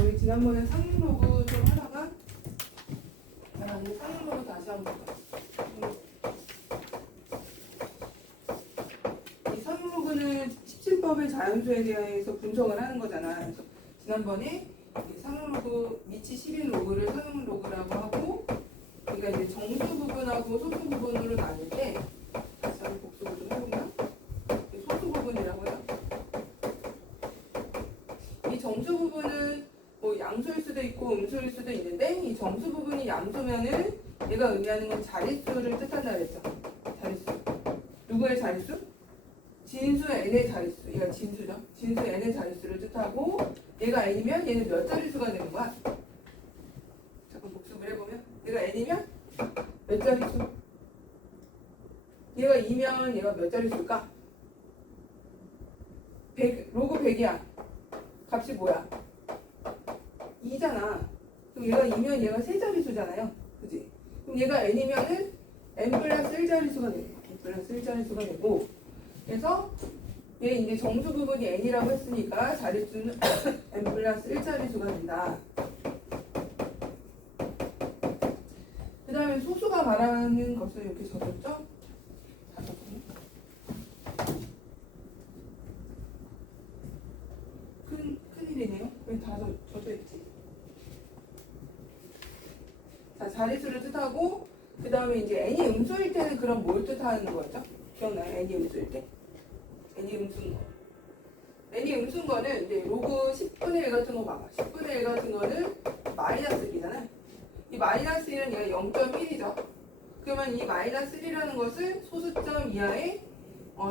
우리 지난번에 상로그 좀 하다가 이제 상로그 다시 한번 볼까? 이 상로그는 17법의 자연수에 대해서 분석을 하는 거잖아. 그래서 지난번에 이 상로그 미치 11로그를 상로그라고 하고, 그러니까 이제 정수 부분하고 소수 부분으로 나눌 때 다시 한번 복습을 좀 해보면 소수 부분이라고 해요. 이 정수 부분은 뭐 양수일 수도 있고 음수일 수도 있는데, 이 정수 부분이 양수면은 얘가 의미하는 건 자릿수를 뜻한다 그랬죠. 자릿수. 누구의 자릿수? 진수 n의 자릿수. 얘가 진수죠. 진수 n의 자릿수를 뜻하고, 얘가 n이면 얘는 몇 자릿수가 되는 거야? 잠깐 복습을 해보면 얘가 n이면 몇 자릿수? 얘가 2면 얘가 몇 자릿수일까? 100, 로그 100이야. 값이 뭐야? 2잖아. 그럼 얘가 2면 얘가 3자릿수잖아요. 그지? 그럼 얘가 n이면은 n 플러스 1자릿수가 되는 거야. n 플러스 1자릿수가 되고, 그래서 얘 이제 정수 부분이 n이라고 했으니까 자릿수는 n 플러스 1자릿수가 된다. 그 다음에 소수가 말하는 것을 이렇게 적었죠? 큰일이네요. 왜 다 젖어있지? 자, 자릿수를 뜻하고, 그 다음에 이제 n이 음수일 때는 그럼 뭘 뜻하는 거죠? 기억나요? n이 음수일 때? n이 음수인 거. n이 음수인 거는 이제 로그 10분의 1 같은 거 봐봐. 10분의 1 같은 거는 마이너스 1이잖아요. 이 마이너스 1은 얘가 0.1이죠. 그러면 이 마이너스 1이라는 것은 소수점 이하의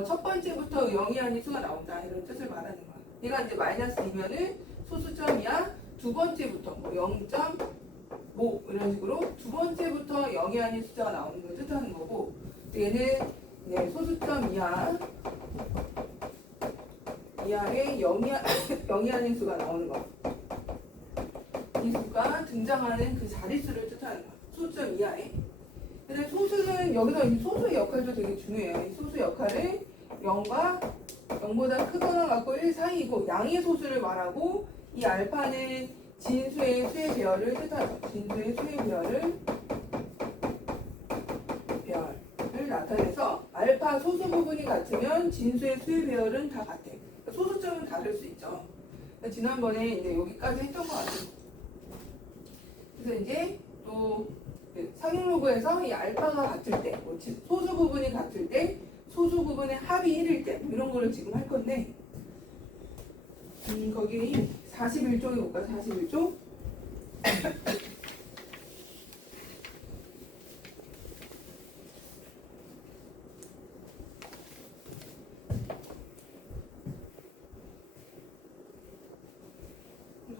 첫 번째부터 0이 아닌 수가 나온다. 이런 뜻을 말하는 거야. 얘가 이제 마이너스 2면은 소수점 이하 두 번째부터 뭐 0.5 이런 식으로 두 번째부터 0이 아닌 숫자가 나오는 걸 뜻하는 거고, 얘는 네, 소수점 이하의 0이 아닌 수가 나오는 거. 이 수가 등장하는 그 자릿수를 뜻하는 거야. 소수점 이하의. 근데 소수는 여기서 이 소수의 역할도 되게 중요해요. 이 소수 역할은 0과 0보다 크거나 같고 1 사이이고, 양의 소수를 말하고, 이 알파는 진수의 수의 배열을 뜻하죠. 진수의 수의 배열을 나타내서 알파 소수 부분이 같으면 진수의 수의 배열은 다 같아. 그러니까 소수점은 다를 수 있죠. 그러니까 지난번에 이제 여기까지 했던 것 같아요. 그래서 이제 또 상용로그에서 이 알파가 같을 때, 뭐 소수 부분이 같을 때, 소수 부분의 합이 1일 때, 뭐 이런 거를 지금 할 건데, 거기 41쪽에 볼까요? 41쪽.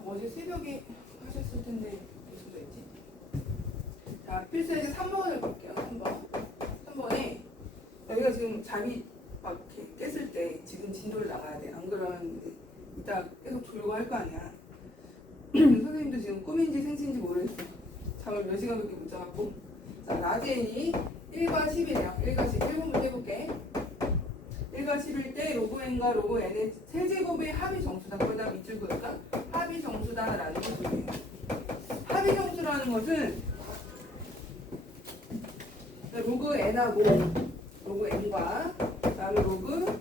어제 새벽에 하셨을 텐데 무슨 거 있지? 자, 필수에서 3번을 볼게요. 3번에 여기가 지금 잠이 막 이렇게 깼을 때 지금 진도를 나가야 돼. 안 그러면 이따 계속 졸고 할 거 아니야. 선생님도 지금 꿈인지 생신인지 모르겠어. 잠을 몇 시간밖에 못 자갖고. 자, 라지엔이 1과 10이래요. 1과 10. 1번부터 해볼게. 1과 10일 때 로그 n과 로그 n의 세제곱의 합이 정수다. 그러다 밑줄 그을까? 합이 정수다라는 것이에요. 합이 정수라는 것은 로그 n하고 로그 n과 그다음에 로그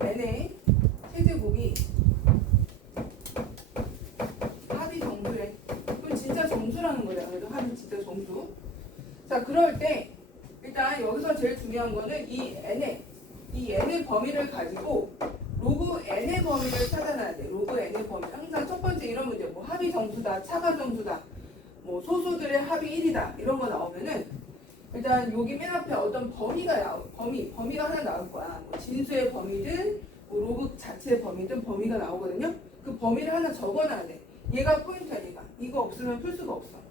n의 세제곱이 합이 정수래. 그럼 진짜 정수라는 거야. 그래서 합이 진짜 정수. 자, 그럴 때 일단 여기서 제일 중요한 거는 이 n의 범위를 가지고 로그 n의 범위를 찾아놔야 돼. 로그 n의 범위. 항상 첫 번째 이런 문제, 뭐 합이 정수다, 차가 정수다, 뭐 소수들의 합이 1이다 이런 거 나오면은 일단 여기 맨 앞에 어떤 범위가 하나 나올 거야. 뭐 진수의 범위든 뭐 로그 자체의 범위든 범위가 나오거든요. 그 범위를 하나 적어놔야 돼. 얘가 포인트야. 이거 없으면 풀 수가 없어.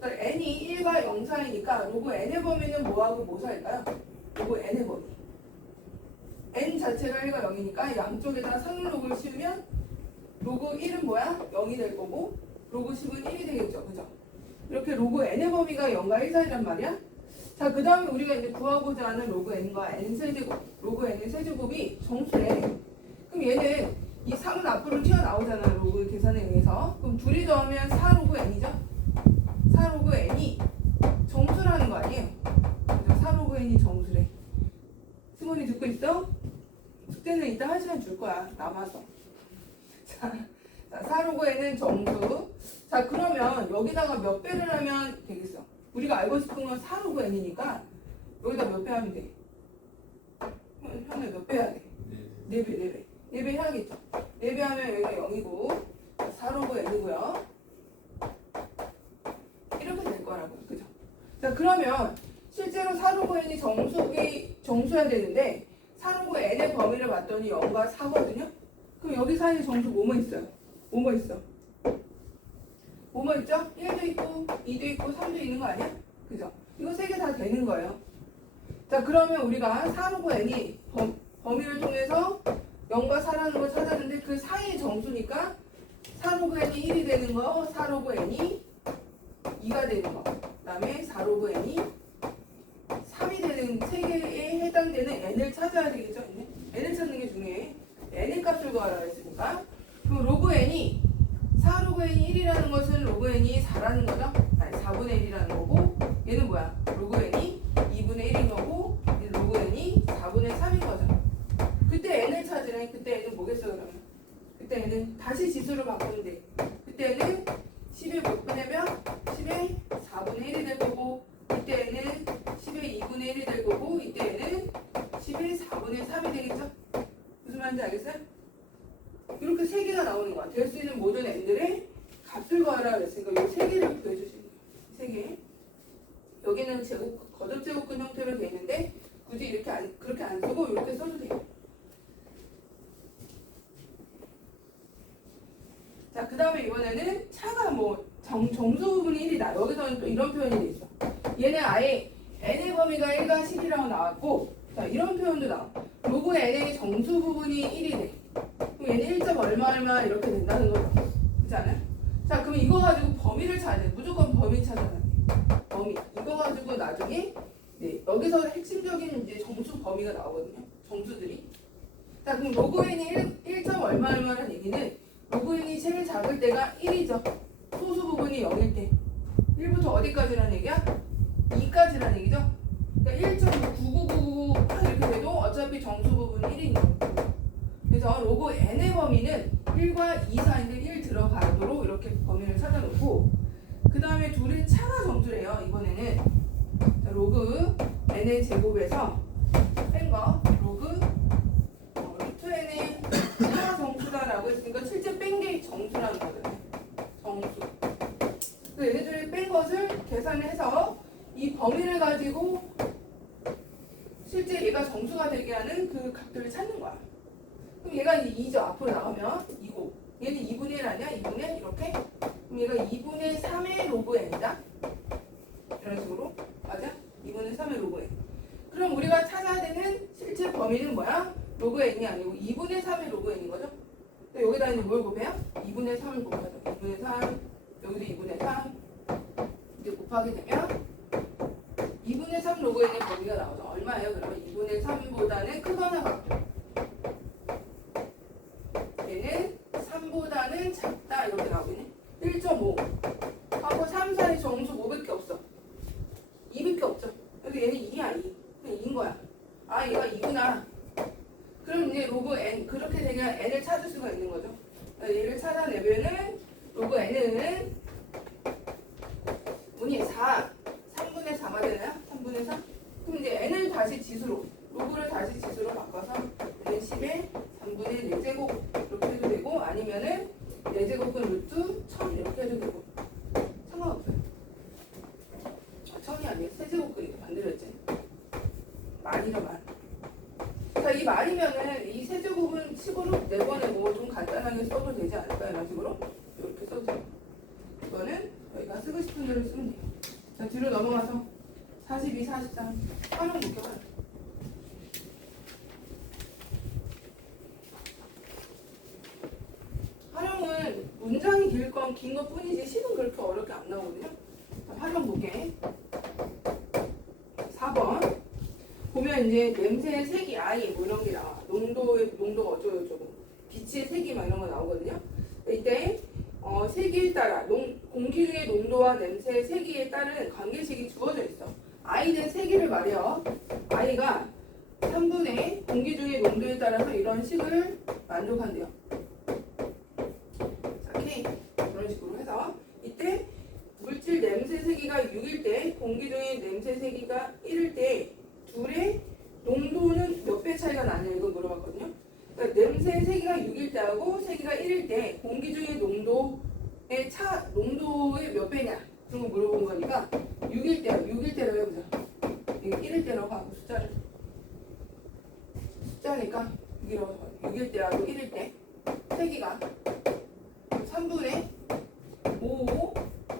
그러니까 n이 1과 0 사이니까 로그 n의 범위는 뭐하고 뭐 사이일까요? 로그 n의 범위. n 자체가 1과 0이니까 양쪽에다 상로그를 씌우면 로그 1은 뭐야? 0이 될 거고 로그 10은 1이 되겠죠. 그죠? 이렇게 로그 n의 범위가 0과 1 사이란 말이야. 자, 그 다음에 우리가 이제 구하고자 하는 로그 n과 n 세제곱, 로그 n의 세제곱이 정수래. 그럼 얘는 이 3은 앞으로 튀어나오잖아. 로그 계산에 의해서. 그럼 두 둘이 더하면 4 로그 n이죠? 4 로그 n이 정수라는 거 아니에요? 그죠? 4 로그 n이 정수래. 승훈이 듣고 있어? 숙제는 이따 1시간 줄 거야. 남아서. 자, 4 로그 n은 정수. 자, 그러면 여기다가 몇 배를 하면 되겠어? 우리가 알고 싶은 건 4 로그 n이니까 여기다 몇 배 하면 돼? 현우 몇 배 해야 돼? 4배, 4배. 4배 해야겠죠? 4배 하면 여기가 0이고 4 로그 n이고요. 이렇게 될 거라고요. 그죠? 자, 그러면 실제로 4 로그 n이 정수여야 되는데 4 로그 n의 범위를 봤더니 0과 4거든요? 그럼 여기 사이에 정수 뭐뭐 있어요? 뭐뭐 있어? 뭐뭐 있죠? 1도 있고 2도 있고 3도 있는 거 아니야? 그죠? 이거 3개 다 되는 거예요. 자, 그러면 우리가 4 로그 n이 범위를 통해서 0과 4라는 걸 찾았는데 그 사이의 정수니까 4 로그 n이 1이 되는 거, 4 로그 n이 2가 되는 거, 그 다음에 4 로그 n이 3이 되는 3개에 해당되는 n을 찾아야 되겠죠? n을 찾는 게 중요해. n의 값을 구하라고 했으니까. 그럼 로그 n이 4 로그 n이 1이라는 것은 로그 n이 4라는 거죠? 아니 4분의 1이라는 거고, 얘는 뭐야? 로그 n이 2분의 1인 거고, 로그 n이 4분의 3인 거죠. 그때 n을 찾으래. 그때 n은 뭐겠어 그러면? 그때 n은 다시 지수로 바꾸면 돼. 그때는 10의 몇 분의 몇? 10의 4분의 1이 될 거고, 이때는 10의 2분의 1이 될 거고, 이때는 10의 4분의 3이 되겠죠? 무슨 말인지 알겠어요? 이렇게 3개가 나오는 거야. 될 수 있는 모든 n들의 값을 구하라 그랬으니까 이 3개를 구해주시는 거예요. 3개. 여기는 거듭 제곱근 형태로 되어 있는데 굳이 이렇게 그렇게 안 쓰고 이렇게 써도 돼요. 자, 그 다음에 이번에는 차가 정수 부분이 1이다. 여기서는 또 이런 표현이 돼 있어. 얘는 아예 n의 범위가 1과 10이라고 나왔고, 자, 이런 표현도 나와. 로그 n의 정수 부분이 1이 돼. 그럼 얘는 1점 얼마 이렇게 된다는 거죠. 그렇지 않아요? 자, 그럼 이거 가지고 범위를 찾아야 돼. 무조건 범위 찾아야 돼. 범위. 이거 가지고 나중에 여기서 핵심적인 이제 정수 범위가 나오거든요. 정수들이. 자, 그럼 로그 n이 1점 얼마라는 얘기는 로그 n이 제일 작을 때가 1이죠. 소수 부분이 0일 때. 1부터 어디까지라는 얘기야? 2까지라는 얘기죠. 그러니까 1.9999 이렇게 돼도 어차피 정수 부분이 1이니까. 그래서 로그 n의 범위는 1과 2 사이인데 1 들어가도록 이렇게 범위를 찾아놓고, 그 다음에 둘의 차가 정수래요. 이번에는 자, 로그 n의 제곱에서 뺀 거 로그 루트 n의 차가 정수다라고 했으니까 실제 뺀 게 정수라는 거거든요. 정수. 그 얘네들이 뺀 것을 계산을 해서 이 범위를 가지고 실제 얘가 정수가 되게 하는 그 값들을 찾는 거야. 그럼 얘가 2죠. 앞으로 나가면 2고, 얘는 2분의 1 아니야? 2분의 1 이렇게? 그럼 얘가 2분의 3의 로그 n이다. 이런 식으로. 맞아? 2분의 3의 로그 n. 그럼 우리가 찾아야 되는 실제 범위는 뭐야? 로그 n이 아니고 2분의 3의 로그 n인 거죠? 여기다 이제 뭘 곱해요? 2분의 3을 곱하죠. 2분의 3, 여기도 2분의 3. 이제 곱하게 되면 2분의 3 로그 n의 범위가 나오죠. 얼마예요? 그러면 2분의 3보다는 크거나 같죠. 얘는 3보다는 작다 이렇게 나오겠네. 1.5 하고 3 사이 정수 5밖에 없어. 2밖에 없죠. 그래서 얘는 2야 2. 그냥 2인 거야. 아, 얘가 2구나. 그럼 이제 로그 n 그렇게 되면 n을 찾을 수가 있는 거죠. 얘를 찾아내면은 로그 n은 뭐니 4 3분의 4가 되나요? 3분의 4? 그럼 이제 n을 다시 지수로, 로그를 다시 지수로 바꿔서 n은 10의 3분의 4제곱 이렇게 해도 되고, 아니면은 4제곱은 루트 1000 이렇게 해도 되고 상관없어요. 1000이 아니에요. 세제곱근이니까 만들었지. 만이죠, 만. 자, 이 말이면은 이 세제곱은 식으로 내보내고 좀 간단하게 써도 되지 않을까? 이런 식으로 이렇게 써도 돼요. 이거는 저희가 쓰고 싶은 대로 쓰면 돼요. 자, 뒤로 넘어가서 42, 43 활용 볼게요. 활용은 문장이 길 건 긴 것 뿐이지 식은 그렇게 어렵게 안 나오거든요. 자, 활용 볼게. 4번 보면 이제 냄새의 색이 아이 뭐 이런 게 나와. 농도가 어쩌고저쩌고 빛의 색이 막 이런 거 나오거든요. 이때 세기에 따라 공기 중의 농도와 냄새의 세기에 따른 관계식이 주어져 있어. I 대 세기를 말해요. I가 3분의 공기 중의 농도에 따라서 이런 식을 만족한대요. 자, K 이런 식으로 해서 이때 물질 냄새 세기가 6일 때 공기 중의 냄새 세기가 1일 때 둘의 농도는 몇 배 차이가 나냐 이거 물어봤거든요. 그러니까 냄새 세기가 6일 때하고 세기가 1일 때 공기 중의 농도의 몇 배냐 그런 거 물어본 거니까 6일 때로 해보자. 이거 1일 때라고 하고 숫자니까 6일 때하고 1일 때 세기가 3분의 5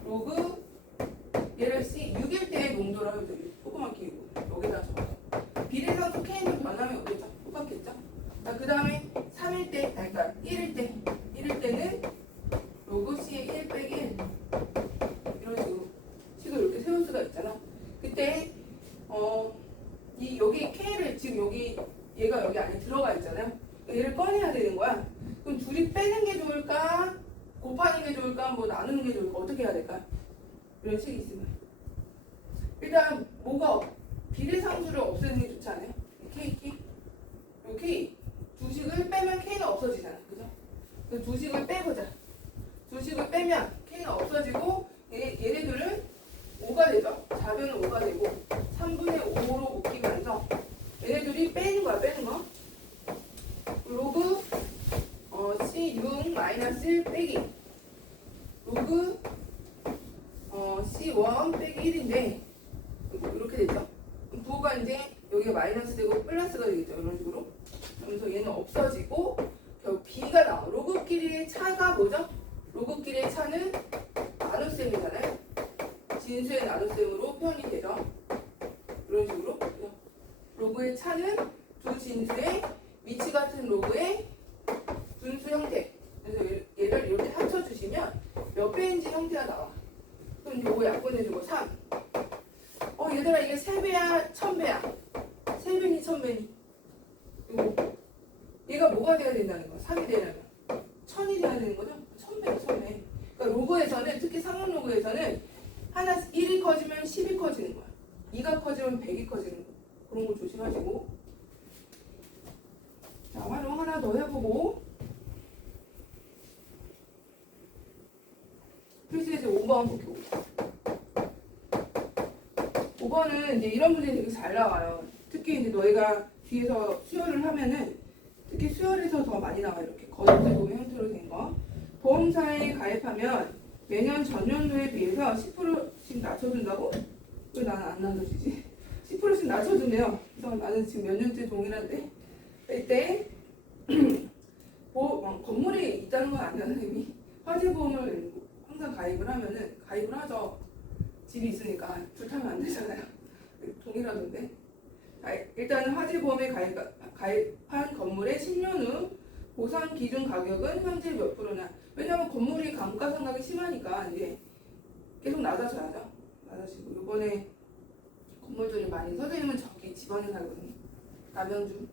로그 얘를 C 6일 때의 농도라고 해서 조그맣게 이거 여기다 적어서 비례상수 K는 변함이 없겠죠? 똑같겠죠? 그 다음에 3일 때, 그러니까 1일 때는 로그 C의 1 빼기 1 이런 식으로 이렇게 세울 수가 있잖아. 그때 여기 K를 지금 얘가 여기 안에 들어가 있잖아요. 얘를 꺼내야 되는 거야. 그럼 둘이 빼는 게 좋을까? 곱하는 게 좋을까? 뭐 나누는 게 좋을까? 어떻게 해야 될까? 이런 식이 있으면 일단 비례상수를 없애는 게 좋지 않아요? K 두 식을 빼면 K는 없어지잖아. 그죠? 그 두 식을 빼보자. 두 식을 빼면 K는 없어지고 얘네들은 5가 되죠. 4변은 5가 되고 3분의 5로 묶이면서 얘네들이 빼는 거. 로그 C6 마이너스 1 빼기 로그 C1 빼기 1인데 이렇게 되죠. 부호가 이제 여기가 마이너스 되고 플러스가 되겠죠. 이런 식으로. 그러면서 얘는 없어지고 결국 B가 나와. 로그끼리의 차가 뭐죠? 로그끼리의 차는 나눗셈이잖아요. 진수의 나눗셈으로 표현이 되죠. 이런 식으로. 로그의 차는 두 진수의 위치 같은 로그의 분수 형태. 그래서 얘를 이렇게 합쳐주시면 몇 배인지 형태가 나와. 그럼 요거 약분해주고 3. 얘들아 이게 3배야 1000배야? 3배니 1000배니? 얘가 뭐가 돼야 된다는 거야? 3이 되려면 1000이 돼야 되는 거죠? 1000배야 1000배. 그러니까 로그에서는 특히 상용 로그에서는 하나 1이 커지면 10이 커지는 거야. 2가 커지면 100이 커지는 거야. 그런 거 조심하시고. 자, 활용 하나 더 해보고 필수에서 5번 볼게요. 5번은 이제 이런 문제 되게 잘 나와요. 특히 이제 너희가 뒤에서 수열을 하면은 특히 수열에서 더 많이 나와요. 이렇게 거듭제곱 형태로 된 거. 보험사에 가입하면 매년 전년도에 비해서 10%씩 낮춰준다고? 왜 나는 안 낮춰주지? 10%씩 낮춰준대요. 그래서 나는 지금 몇 년째 동일한데 이때 건물이 있다는 건 아니야 선생님이. 화재보험을 항상 가입을 하죠. 집이 있으니까 불타면 안 되잖아요. 동일하던데. 일단은 화재보험에 가입한 건물의 10년 후 보상 기준 가격은 현재 몇 프로냐. 왜냐하면 건물이 감가상각이 심하니까 이제 계속 낮아져야죠. 낮아지고 이번에 건물들이 많이. 선생님은 저기 집안에 살거든요. 남양주.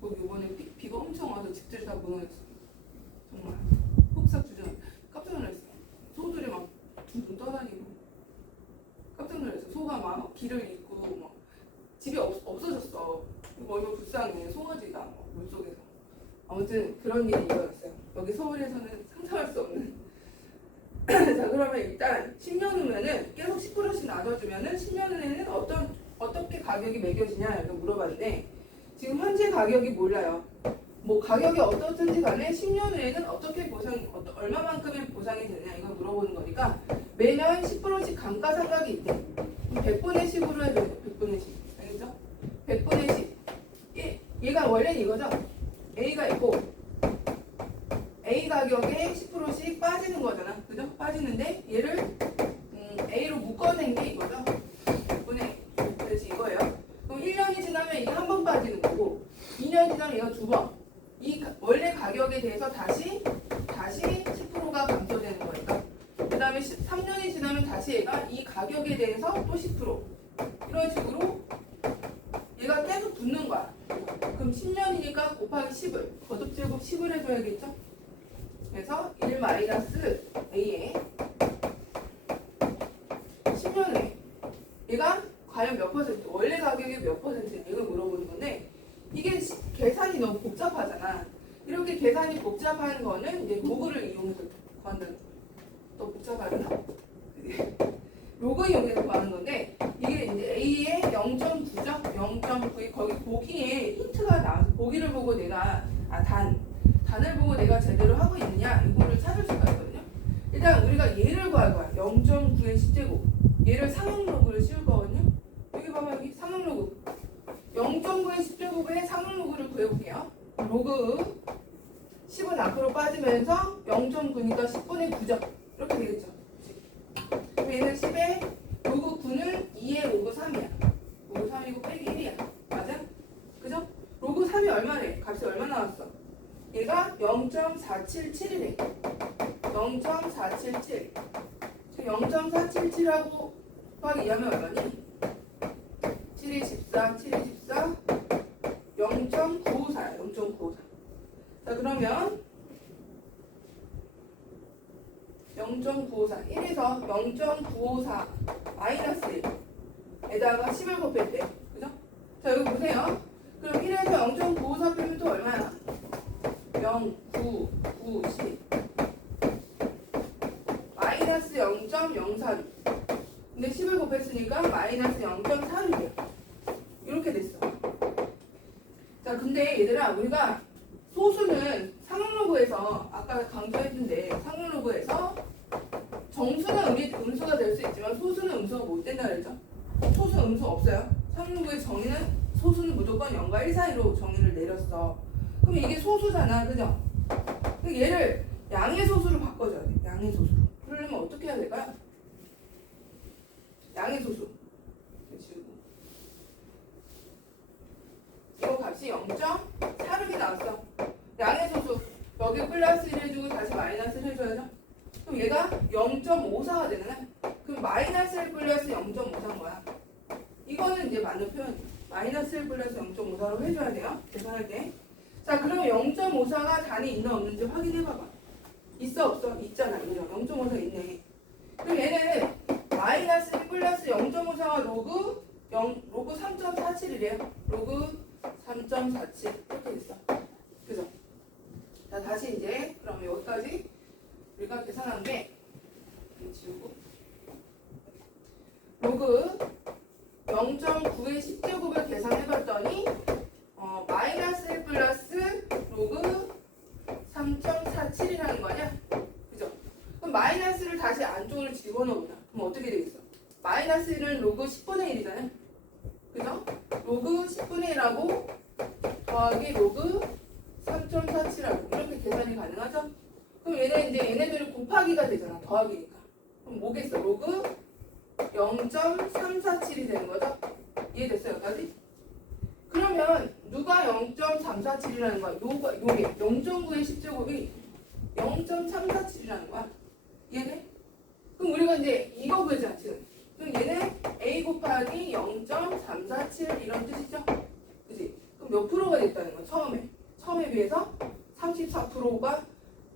거기 이번에 비가 엄청 와서 집들이 다 무너졌어요. 정말 폭삭 주전. 깜짝 놀랐어요. 소들이 막 둥둥 떠다니고 깜짝 놀랐어요. 소가 막 길을 잇고 막 집이 없어졌어. 얼마나 불쌍해. 송아지가 물속에서. 아무튼 그런 일이 일어났어요. 여기 서울에서는 상상할 수 없는. 자, 그러면 일단 10년 후면은 계속 10%씩 나눠주면은 10년 후에는 어떻게 가격이 매겨지냐 이렇게 물어봤는데 지금 현재 가격이 몰라요. 뭐 가격이 어떻든지 간에 10년 후에는 어떻게 얼마만큼의 보상이 되냐 이걸 물어보는 거니까 매년 10%씩 감가상각이 있대. 100분의 10으로 해야 돼요. 100분의 10. 알겠죠? 100분의 10. 얘가 원래는 이거죠? A가 있고 A 가격에 10%씩 빠지는 거잖아. 그죠? 빠지는데 얘를 A로 묶어낸 게 이거죠? 100분의 그래서 이거예요. 그럼 1년이 지나면 이게 한 번 빠지는 거고 2년 지나면 얘가 두 번. 이 원래 가격에 대해서 다시 10%가 감소되는 거니까. 그 다음에 3년이 지나면 다시 얘가 이 가격에 대해서 또 10%. 이런 식으로 얘가 계속 붙는 거야. 그럼 10년이니까 곱하기 10을 거듭제곱 10을 해줘야겠죠? 그래서 1 마이너스 A에 10년 후에 얘가 과연 몇 퍼센트, 원래 가격이 몇 퍼센트인지 이걸 물어보는 건데 이게 계산이 너무 복잡하잖아. 이렇게 계산이 복잡한 거는 이제 로그를 이용해서 구한다는 거야. 또 복잡하나? 로그 이용해서 구하는 건데 이게 이제 A의 0.9죠? 0.9에 거기 보기에 힌트가 나와서 보기를 보고 내가 단을 보고 내가 제대로 하고 있느냐 이거를 찾을 수가 있거든요. 일단 우리가 얘를 구할 거야. 0.9의 10제곱. 얘를 상용 로그를 씌울 거거든요. 여기 봐봐 여기 상용 로그. 0.9의 10제곱의 상용 로그를 구해볼게요. 로그 10은 앞으로 빠지면서 0.9니까 10분의 9죠. 이렇게 되겠죠. 그럼 얘는 10에 로그 9는 2에 로그 3이야. 로그 3이고 빼기 1이야. 맞아? 그죠? 로그 3이 얼마래? 값이 얼마 나왔어? 얘가 0.477이래. 0.477. 0.477하고 곱하기 2하면 얼마니? 7이 14, 7이 14, 0.954야. 0.954. 자 그러면 0.954 1에서 0.954 마이너스 1에다가 10을 곱할 때 그죠? 자 여기 보세요. 그럼 1에서 0.954 빼면 또 얼마야? 0, 9, 9, 10 마이너스 0.046 근데 10을 곱했으니까 마이너스 0.46이야. 이렇게 됐어. 자 근데 얘들아 우리가 소수는 상용로그에서 아까 강조했는데 상용로그에서 정수는 음수가 될 수 있지만 소수는 음수가 못 된다 그랬죠? 소수 음수 없어요. 상용로그의 정의는 소수는 무조건 0과 1 사이로 정의를 내렸어. 그럼 이게 소수잖아. 그죠? 얘를 양의 소수로 바꿔줘야 돼. 양의 소수로. 그러려면 어떻게 해야 될까요? 양의 소수. 이거 값이 0.46이 나왔어. 양의 소수 여기 플러스 1 해주고 다시 마이너스 1 해줘야죠. 그럼 얘가 0.54가 되네. 그럼 마이너스 1 플러스 0.54인 거야. 이거는 이제 맞는 표현이야. 마이너스 1 플러스 0.54로 해줘야 돼요. 계산할 때. 자 그러면 0.54가 단위 있나 없는지 확인해봐봐. 있어 없어? 있잖아. 0.54 있네. 그럼 얘는 마이너스 1 플러스 0.54가 로그 3.47이래요. 로그 3.47 이렇게 됐어. 그죠? 자 다시 이제 그럼 여기까지 우리가 계산한 게 지우고 로그 0.9의 10제곱을 계산해봤더니 마이너스 1 플러스 로그 3.47이라는 거 아니야? 그죠? 그럼 마이너스를 다시 안쪽으로 집어넣어보자. 그럼 어떻게 되겠어? 마이너스 1은 로그 10분의 1이잖아요. 그죠? 로그 10분의 1하고 더하기 로그 3.47하고 이렇게 계산이 가능하죠? 그럼 얘네들이 곱하기가 되잖아. 더하기니까. 그럼 뭐겠어? 로그 0.347이 되는 거죠? 이해됐어요? 여기까지? 그러면 누가 0.347이라는 거야? 요게 0.9의 10제곱이 0.347이라는 거야. 얘네? 그럼 우리가 이제 이거 구하자 지금. 그럼 얘는 A 곱하기 0.347 이런 뜻이죠? 그지? 그럼 몇 프로가 됐다는 거야? 처음에 비해서 34%가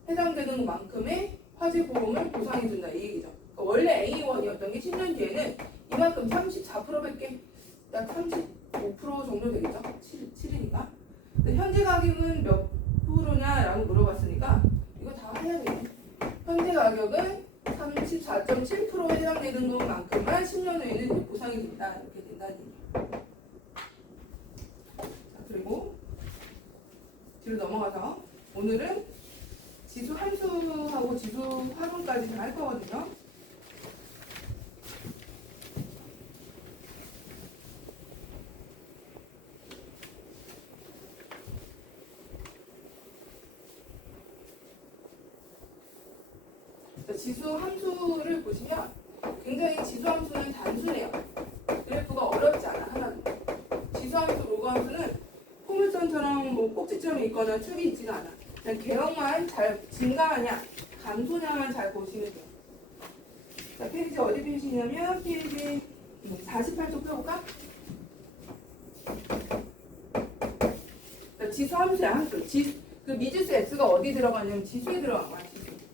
해당되는 만큼의 화재 보험을 보상해준다 이 얘기죠. 그러니까 원래 A1이었던 게 10년 뒤에는 이만큼 34%밖에 약 35% 정도 되겠죠? 7이니까. 근데 현재 가격은 몇 프로냐라고 물어봤으니까 이거 다 해야 되겠네. 현재 가격은 34.7%에 해당되는 것만큼만 10년 후에는 보상이 된다. 이렇게 된다는 얘기예요. 자, 그리고 뒤로 넘어가서 오늘은 지수 함수하고 지수 화분까지 좀 할 거거든요. 지수 함수를 보시면 굉장히 지수 함수는 단순해요. 그래프가 어렵지 않아 하나도. 지수 함수, 로그 함수는 포물선처럼 뭐 꼭지점이 있거나 축이 있지가 않아. 그냥 개형만 잘 증가하냐, 감소냐만 잘 보시면 돼요. 자, 페이지 어디 페이지냐면 페이지 48쪽 펴볼까? 자, 지수 함수야 함수. 그 미지수 x가 어디 들어가냐면 지수에 들어가.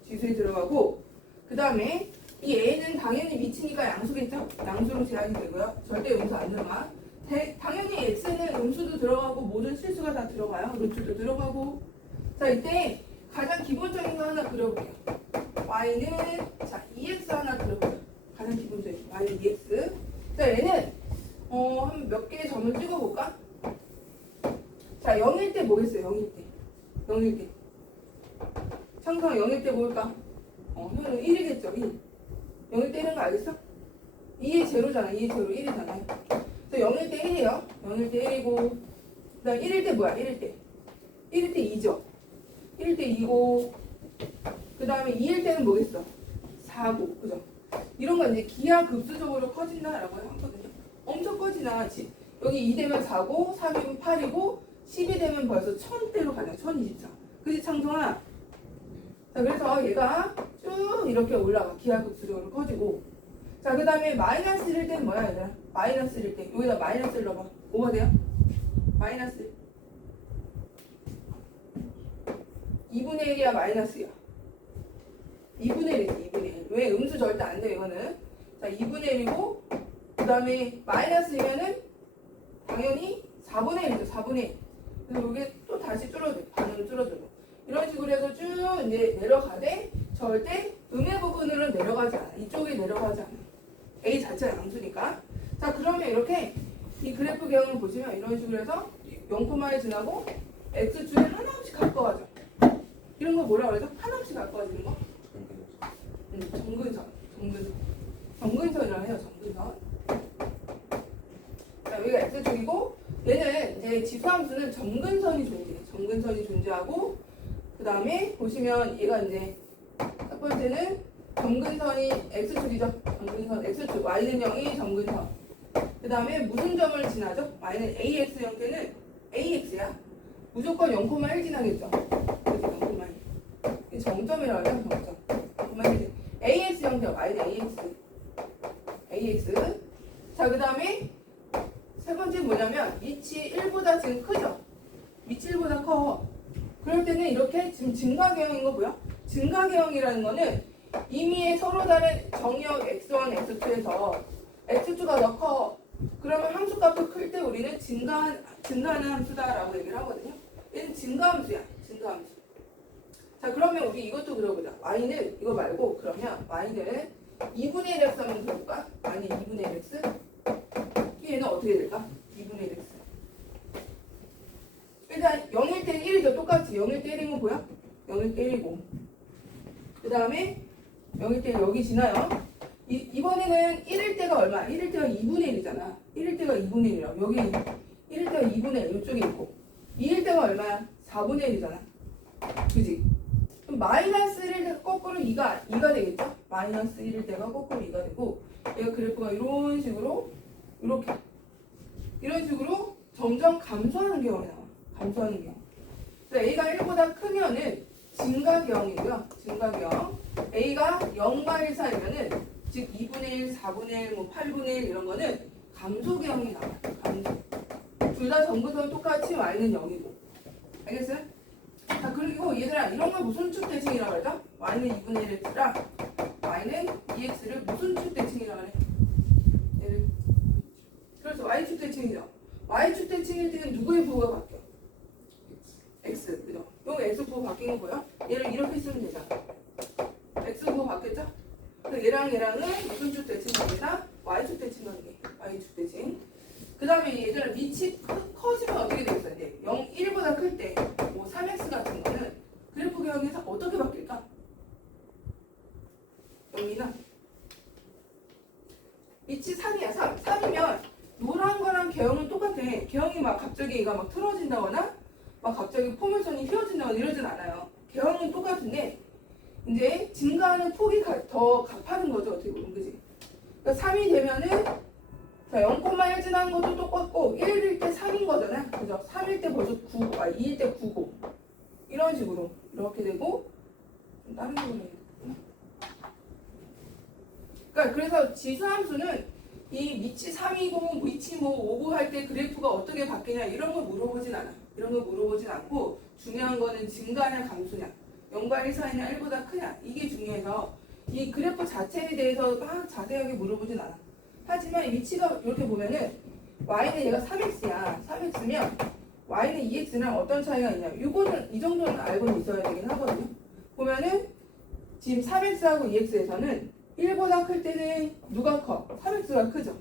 지수에 들어가고 그 다음에 이 a는 당연히 미치니까 양수겠죠? 양수로 제한이 되고요. 절대 음수 안 들어가. 당연히 x는 음수도 들어가고 모든 실수가 다 들어가요. 루트도 들어가고. 자, 이때 가장 기본적인 거 하나 그려볼게요. y는 자 2x 하나 그려볼게요. 가장 기본적인 y는 2x. 자, 얘는 한 몇 개의 점을 찍어볼까? 자, 0일 때 뭐겠어요? 0일 때. 0일 때. 상수가 0일 때 뭘까? 현은 1이겠죠? 1. 0일 때 1인 거 알겠어? 2의 제로잖아. 2의 제로 1이잖아요. 그래서 0일 때 1이에요. 0일 때 1이고 그 다음 1일 때 뭐야? 1일 때. 1일 때 2죠. 1일 때 2고 그 다음에 2일 때는 뭐겠어? 4고 그죠? 이런 건 이제 기하급수적으로 커진다라고 하거든요. 엄청 커지나 여기 2 되면 4고 3이면 8이고 10이 되면 벌써 1000대로 가냐? 1024. 그지 창정아? 자, 그래서 얘가 쭉 이렇게 올라가. 기하급수적으로 커지고. 자, 그 다음에 마이너스 1일 때는 뭐야, 얘들아? 마이너스 1일 때. 여기다 마이너스 1 넣어봐. 뭐가 돼요? 마이너스 1. 2분의 1이야, 마이너스야? 2분의 1이지, 2분의 1. 왜? 음수 절대 안 돼, 이거는. 자, 2분의 1이고, 그 다음에 마이너스이면은 당연히 4분의 1이죠, 4분의 1. 그래서 이게 또 다시 줄어들고, 반으로 줄어들고. 이런 식으로 해서 쭉 이제 내려가되 절대 음의 부분으로 내려가지 않아. 이쪽에 내려가지 않아. A 자체가 양수니까. 자, 그러면 이렇게 이 그래프 개형을 보시면 이런 식으로 해서 0,1 지나고 x축에 하나씩 가까워져. 이런 거 뭐라 그러죠? 하나씩 가까워지는 거? 정근선. 정근선이라고 해요. 정근선. 자, 여기가 x축이고 얘는 이제 지수함수는 정근선이 존재해요. 정근선이 존재하고 그 다음에 보시면 얘가 이제 첫 번째는 정근선이 x축이죠. 정근선 x축 y는 0이 정근선. 그 다음에 무슨 점을 지나죠? y는 ax 형태는 ax야. 무조건 0,1 지나겠죠. 그래서 0,1. 정점이라고 하죠. 정점. 0,1. ax 형태 y는 ax. 자, 그 다음에 세 번째 뭐냐면 밑이 1보다 지금 크죠? 밑이 1보다 커. 그럴 때는 이렇게 지금 증가계형인 거 보여? 증가계형이라는 거는 이미 서로 다른 정의역 x1, x2에서 x2가 더 커. 그러면 함수값도 클 때 우리는 증가하는 함수다라고 얘기를 하거든요. 얘는 증가함수야. 증가함수. 자, 그러면 우리 이것도 그려보자. y는 이거 말고 그러면 y는 2분의 1x 하면 그럴까? y는 2분의 1x? 얘는 어떻게 될까? 2분의 1x. 일단 0일 때 1이죠. 똑같이 0일 때 1인 거 보여? 0일 때 1이고 그 다음에 0일 때 여기 지나요. 이번에는 1일 때가 얼마? 1일 때가 2분의 1이잖아. 1일 때가 2분의 1이라고. 여기 1일 때가 2분의 1 이쪽에 있고 2일 때가 얼마야? 4분의 1이잖아. 그지? 그럼 마이너스 1일 때가 거꾸로 2가 되겠죠? 마이너스 1일 때가 거꾸로 2가 되고 얘가 그래프가 이런 식으로 이렇게 이런 식으로 점점 감소하는 경우가 나와. 감소하는 경우. A가 1보다 크면은 증가경이고요. 증가경. A가 0과 1 사이면은 즉 2분의 1, 4분의 1, 뭐 8분의 1 이런 거는 감소경이 나와요. 감소. 둘 다 정근선 똑같이 y는 0이고. 알겠어요? 자, 그리고 얘들아 이런 걸 무슨 축 대칭이라고 하죠? y는 2분의 1x라 y는 2x를 무슨 축 대칭이라고 그래? 얘를 그래서 y축 대칭이죠. y축 대칭일 때는 누구의 부호가 바뀌어? x, 그죠? 요 x 부호 바뀐 거 보여? 얘를 이렇게 쓰면 되잖아. x 부호 바뀌었죠? 그래서 얘랑은 무슨 축 대칭 관계다? y축 대칭 관계. y축 대칭. 그 다음에 얘들은 밑이 커지면 어떻게 되겠어? 이제 0, 1보다 클 때, 뭐 3x 같은 거는 그래프 개형에서 어떻게 바뀔까? 영민아. 밑이 3이야, 3. 3이면 노란 거랑 개형은 똑같아. 개형이 막 갑자기 얘가 막 틀어진다거나 막 갑자기 포물선이 휘어진다거나 이러진 않아요. 개형은 똑같은데 이제 증가하는 폭이 더 가파른 거죠. 어떻게 보면. 그지? 그러니까 3이 되면은 자, 0,1 지나는 것도 똑같고 1일 때 3인 거잖아. 그죠? 3일 때 벌써 9, 2일 때 9고 이런 식으로 이렇게 되고 좀 다른 식으로 해야 되구나. 그러니까 그래서 지수함수는 이 밑이 3이고 밑이 뭐 5고 할 때 그래프가 어떻게 바뀌냐 이런 걸 물어보진 않아. 이런 거 물어보진 않고 중요한 거는 증가냐 감소냐 0과 1 사이냐 1보다 크냐 이게 중요해서 이 그래프 자체에 대해서 막 자세하게 물어보진 않아. 하지만 위치가 이렇게 보면은 y는 얘가 3x야. 3x면 y는 2x랑 어떤 차이가 있냐 이거는 이 정도는 알고는 있어야 되긴 하거든요. 보면은 지금 3x하고 2x에서는 1보다 클 때는 누가 커? 3x가 크죠.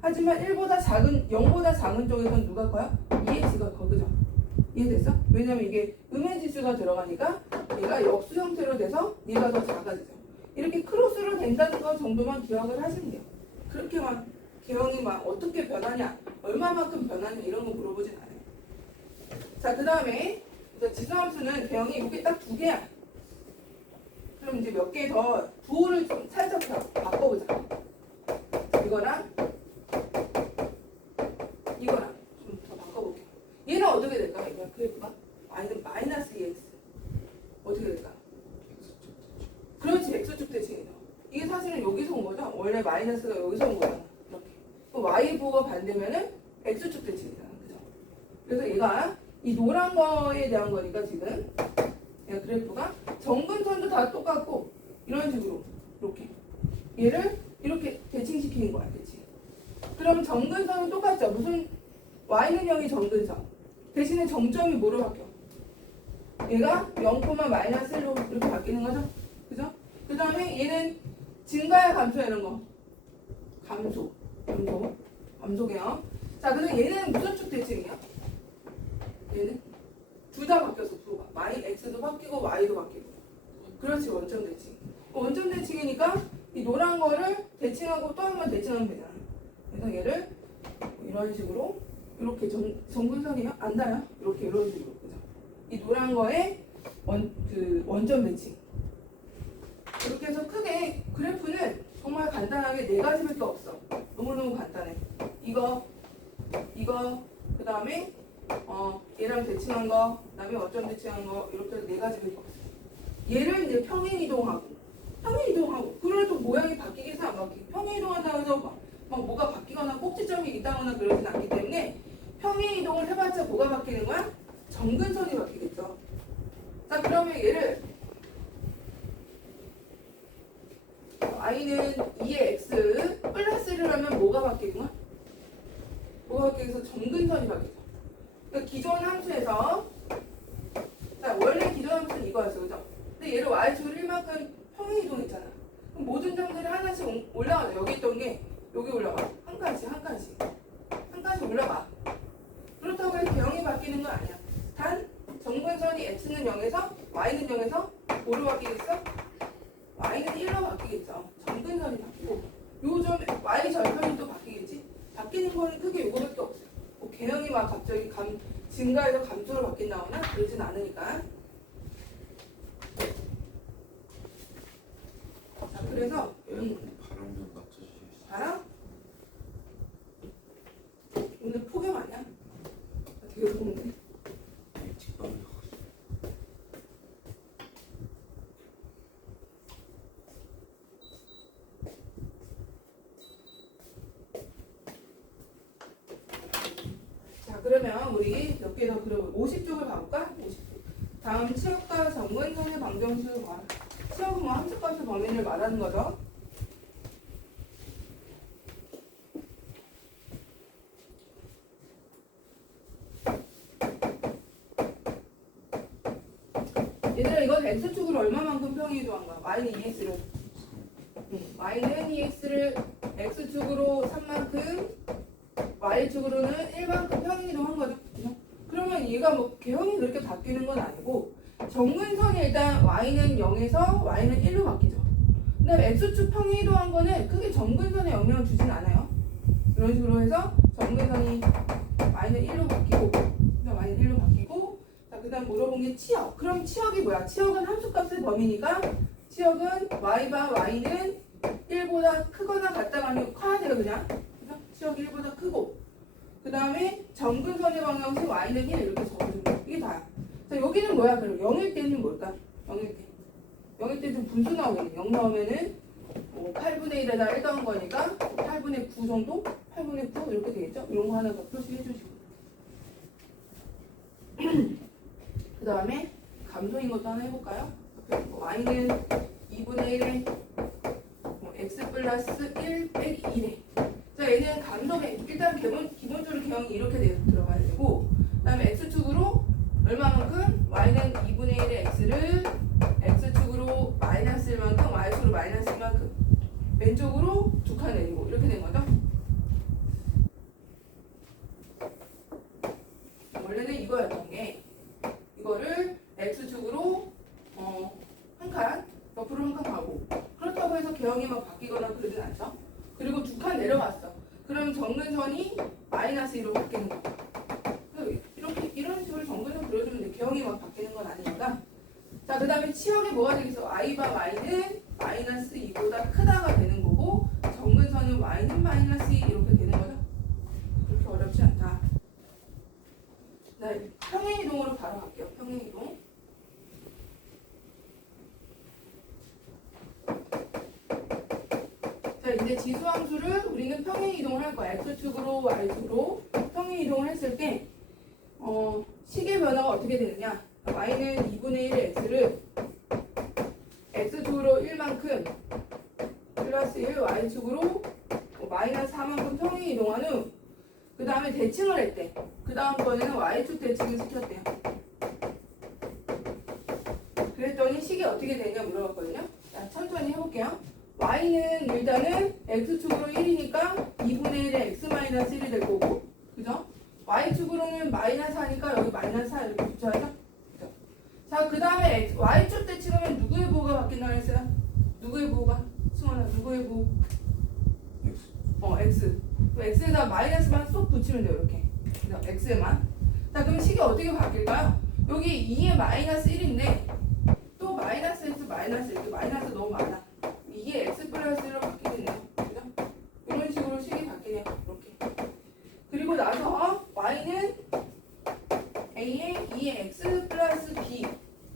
하지만 1보다 작은 0보다 작은 쪽에서는 누가 커요? 2x가 커. 그죠? 이해됐어? 왜냐면 이게 음의 지수가 들어가니까 얘가 역수 형태로 돼서 얘가 더 작아지죠. 이렇게 크로스로 된다는 거 정도만 기억을 하시면 돼요. 그렇게 막 개형이 막 어떻게 변하냐 얼마만큼 변하냐 이런 거 물어보진 않아요. 자, 그 다음에 지수함수는 개형이 이게 딱 두 개야. 그럼 이제 몇 개 더 부호를 좀 살짝 바꿔보자. 이거랑 이거랑 좀 더 바꿔볼게요. 얘는 어떻게 될까? 이거 그래프가 y는 마이너스 2x 어떻게 될까? 그렇지, x축 대칭이죠. 이게 사실은 여기서 온 거죠. 원래 마이너스가 여기서 온 거잖아. 이렇게. 그럼 y 부호가 반대면은 x축 대칭이잖아, 그죠? 그래서 얘가 이 노란 거에 대한 거니까 지금 얘가 그래프가 정근선도 다 똑같고 이런 식으로 이렇게 얘를 이렇게 대칭시키는 거야, 대칭. 그럼 정근선은 똑같죠. 무슨 y는 0이 정근선. 대신에 정점이 뭐로 바뀌어? 얘가 0, 마이너스 1로 이렇게 바뀌는 거죠. 그죠? 그 다음에 얘는 증가야 감소야 이런 거. 감소개요. 자, 그럼 얘는 무슨 축 대칭이야? 얘는 둘 다 바뀌었어. 부호가. x도 바뀌고 y도 바뀌고. 그렇지, 원점 대칭. 원점 대칭이니까 이 노란 거를 대칭하고 또 한 번 대칭하면 되잖아. 그래서 얘를 이런 식으로 이렇게 정근선이요? 안 닿아요? 이렇게 이런 식으로. 그죠? 이 노란 거에 원점 대칭. 이렇게 해서 크게 그래프는 정말 간단하게 네 가지밖에 없어. 너무너무 간단해. 이거, 그 다음에 얘랑 대칭한 거, 그 다음에 원점 대칭한 거 이렇게 네 가지밖에 없어. 얘를 이제 평행 이동하고 그래도 모양이 바뀌겠어 안 바뀌게? 평행 이동한다고 해서 막 뭐가 바뀌거나 꼭지점이 있다거나 그러진 않기 때문에 평행 이동을 해봤자 뭐가 바뀌는 거야? 정근선이 바뀌겠죠. 자, 그러면 얘를 y는 2의 x 플러스를 하면 뭐가 바뀌구나? 뭐가 바뀌어서 정근선이 바뀌죠. 그러니까 기존 함수에서 자, 원래 기존 함수는 이거였어, 그죠? 근데 얘를 y축으로 1만큼 평행 이동했잖아. 그럼 모든 점들이 하나씩 올라가죠. 여기 있던 게 여기 올라가. 한 칸씩 올라가. 그렇다고 해서 개형이 바뀌는 건 아니야. 단 정근선이 x는 0에서 y는 0에서 뭐로 바뀌겠어? y는 1로 바뀌겠죠. 정근선이 바뀌고 요점 y 절편이 또 바뀌겠지. 바뀌는 거는 크게 요거밖에 없어요. 뭐 개형이 막 갑자기 증가해서 감소로 바뀐다거나 그러진 않으니까. 자, 그래서 바람 좀 맞춰주시겠어요? 바람? 오늘 폭염 아니야? 되게 더운데. 일찍 빨리 자, 그러면 우리 몇 개 더 그려볼까? 50쪽을 봐볼까? 50쪽. 다음 치역과 정근선의 방정수 봐라. 치역은 뭐 함수값의 범위를 말하는 거죠. 얘들아, 이건 x축으로 얼마만큼 평행 이동한 거야? y는 2x를. y는 2x를 x축으로 3만큼, y축으로는 1만큼 평행 이동한 거죠. 그죠? 그러면 얘가 뭐 개형이 그렇게 바뀌는 건 아니고 정근선이 일단 y는 0에서 y는 1로 바뀌죠. 그 다음에 x축 평행 이동한 거는 크게 정근선에 영향을 주진 않아요. 이런 식으로 해서 정근선이 y는 1로 바뀌고, y는 1로 바뀌고, 자, 그 다음 물어본 게 치역. 그럼 치역이 뭐야? 치역은 함수값의 범위니까 치역은 y바 y는 1보다 크거나 같다가 아니고 커야 돼요, 그냥. 그래서 치역이 1보다 크고, 그 다음에 정근선의 방향식 y는 1 이렇게 적어주는 거야. 이게 다야. 자, 여기는 뭐야? 그럼 0일 때는 뭘까? 0일 때. 0일 때 좀 분수 나오겠네. 0 나오면은 8분의 1에다 1 더한 거니까 8분의 9 정도? 8분의 9 이렇게 되겠죠? 이런 거 하나 더 표시해 주시고. 그 다음에 감소인 것도 하나 해볼까요? y는 2분의 1에 x 플러스 1 빼기 1에 자 얘는 감소해. 일단 기본적으로 개형이 이렇게 들어가야 되고 그 다음에 x축으로 얼마만큼? y는 2분의 1의 x를 x축으로 마이너스 1만큼 y축으로 마이너스 1만큼 왼쪽으로 두 칸 내리고 이렇게 된 거죠? 원래는 이거였던 게 이거를 x축으로 한 칸 옆으로 한 칸 가고 그렇다고 해서 개형이 막 바뀌거나 그러진 않죠. 그리고 두 칸 내려왔어. 그럼 정근선이 마이너스 2로 바뀌는 거. 이렇게 이런 식으로 정근선 그려주면 돼. 개형이 막 바뀌는 건 아니니까. 자, 그 다음에 치역에 뭐가 되겠어? i바 y는 마이너스 2보다 크다가 되는 거고 정근선은 y는 마이너스 2 이렇게 되는 거죠. 그렇게 어렵지 않다. 네, 평행이동으로 바로 갈게요. 평행이동. 자, 이제 지수함수를 우리는 평행이동을 할 거야. x축으로 y축으로 평행이동을 했을 때 식의 변화가 어떻게 되느냐? y는 2분의 1의 x를 x축으로 1만큼 플러스 1 y축으로 마이너스 4만큼 평행이동한 후 그 다음에 대칭을 했대. 그 다음번에는 y축 대칭을 시켰대요. 그랬더니 식이 어떻게 되냐 물어봤거든요. 자, 천천히 해볼게요. y는 일단은 x축으로 1이니까 2분의 1에 x-1이 될 거고 그죠? y축으로는 마이너스 하니까 여기 마이너스 4 이렇게 붙여야죠. 그죠? 자, 그 다음에 y축 대칭하면 누구의 부호가 바뀐다고 했어요? 누구의 부호가? 승원아, 누구의 부호? x. x에다 마이너스만 쏙 붙이면 돼요. 이렇게. 그죠? x에만. 자, 그럼 식이 어떻게 바뀔까요? 여기 2에 마이너스 1인데 또 마이너스 x 마이너스 이렇게 마이너스 너무 많아. 이게 x 플러스 1로 바뀌겠네요. 그죠? 이런 식으로 식이 바뀌네요. 이렇게. 그리고 나서 y는 a에 2에 x 플러스 b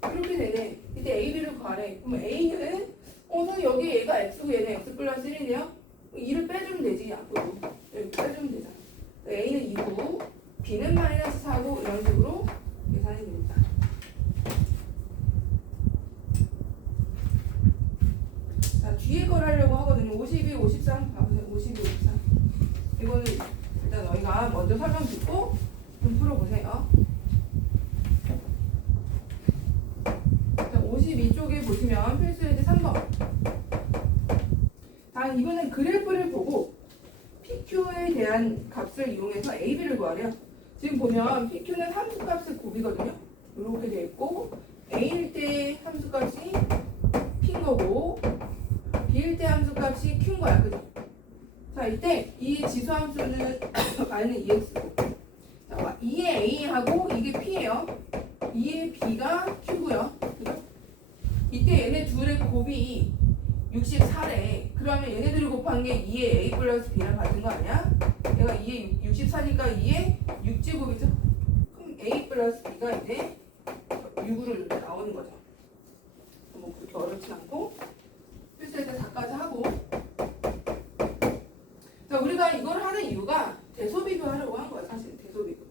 이렇게 되네. 이때 a, b를 구하래. 그럼 a는 선생님 여기 얘가 x고 얘는 x 플러스 1이네요. 2를 빼주면 되지. 앞으로. 여기 빼주면 되잖아. a는 2고 b는 마이너스 4고 이런 식으로 계산이 됩니다. 자, 뒤에 걸 하려고 하거든요. 52, 53 봐보세요. 52, 53 이거는 일단 너희가 먼저 설명 듣고 좀 풀어보세요. 자, 52쪽에 보시면 필수예제 3번. 자, 이거는 그래프를 보고 PQ에 대한 값을 이용해서 AB를 구하래요. 지금 보면 PQ는 함수값의 곱이거든요. 이렇게 되어 있고 A일 때 함수값이 P인 거고 B일 때 함수값이 Q인 거야. 그죠? 자, 이때 이 지수함수는 y는 2x고 자, 2의 A하고 이게 P예요. 2의 B가 Q고요. 그죠? 이때 얘네 둘의 곱이 64래. 그러면 얘네들이 곱한 게 2의 A 플러스 B랑 같은 거 아니야? 얘가 2의 64니까 2의 6제곱이죠? 그럼 A 플러스 B가 이제 6으로 이렇게 나오는 거죠. 뭐 그렇게 어렵진 않고 필수에서 4까지 하고 자, 우리가 이걸 하는 이유가 대소비교 하려고 한 거야. 사실 대소비교.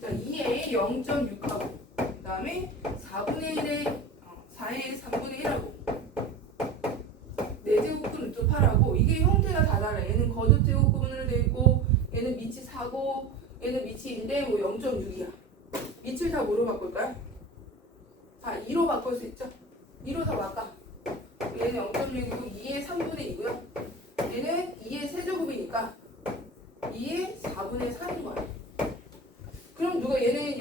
자, 2에 0.6하고 그 다음에 4분의 1에 4에 3분의 1하고 4제곱근 또 8하고 이게 형태가 다 달라. 얘는 거듭 제곱근으로 되어 있고 얘는 밑이 4고 얘는 밑이 1인데 뭐 0.6이야. 밑을 다 뭐로 바꿀까요? 다 2로 바꿀 수 있죠? 2로 다 바꿔. 얘는 0.6이고 2의 3분의 2고요. 얘는 2의 세제곱이니까 2의 4분의 3인 거야. 그럼 누가 얘는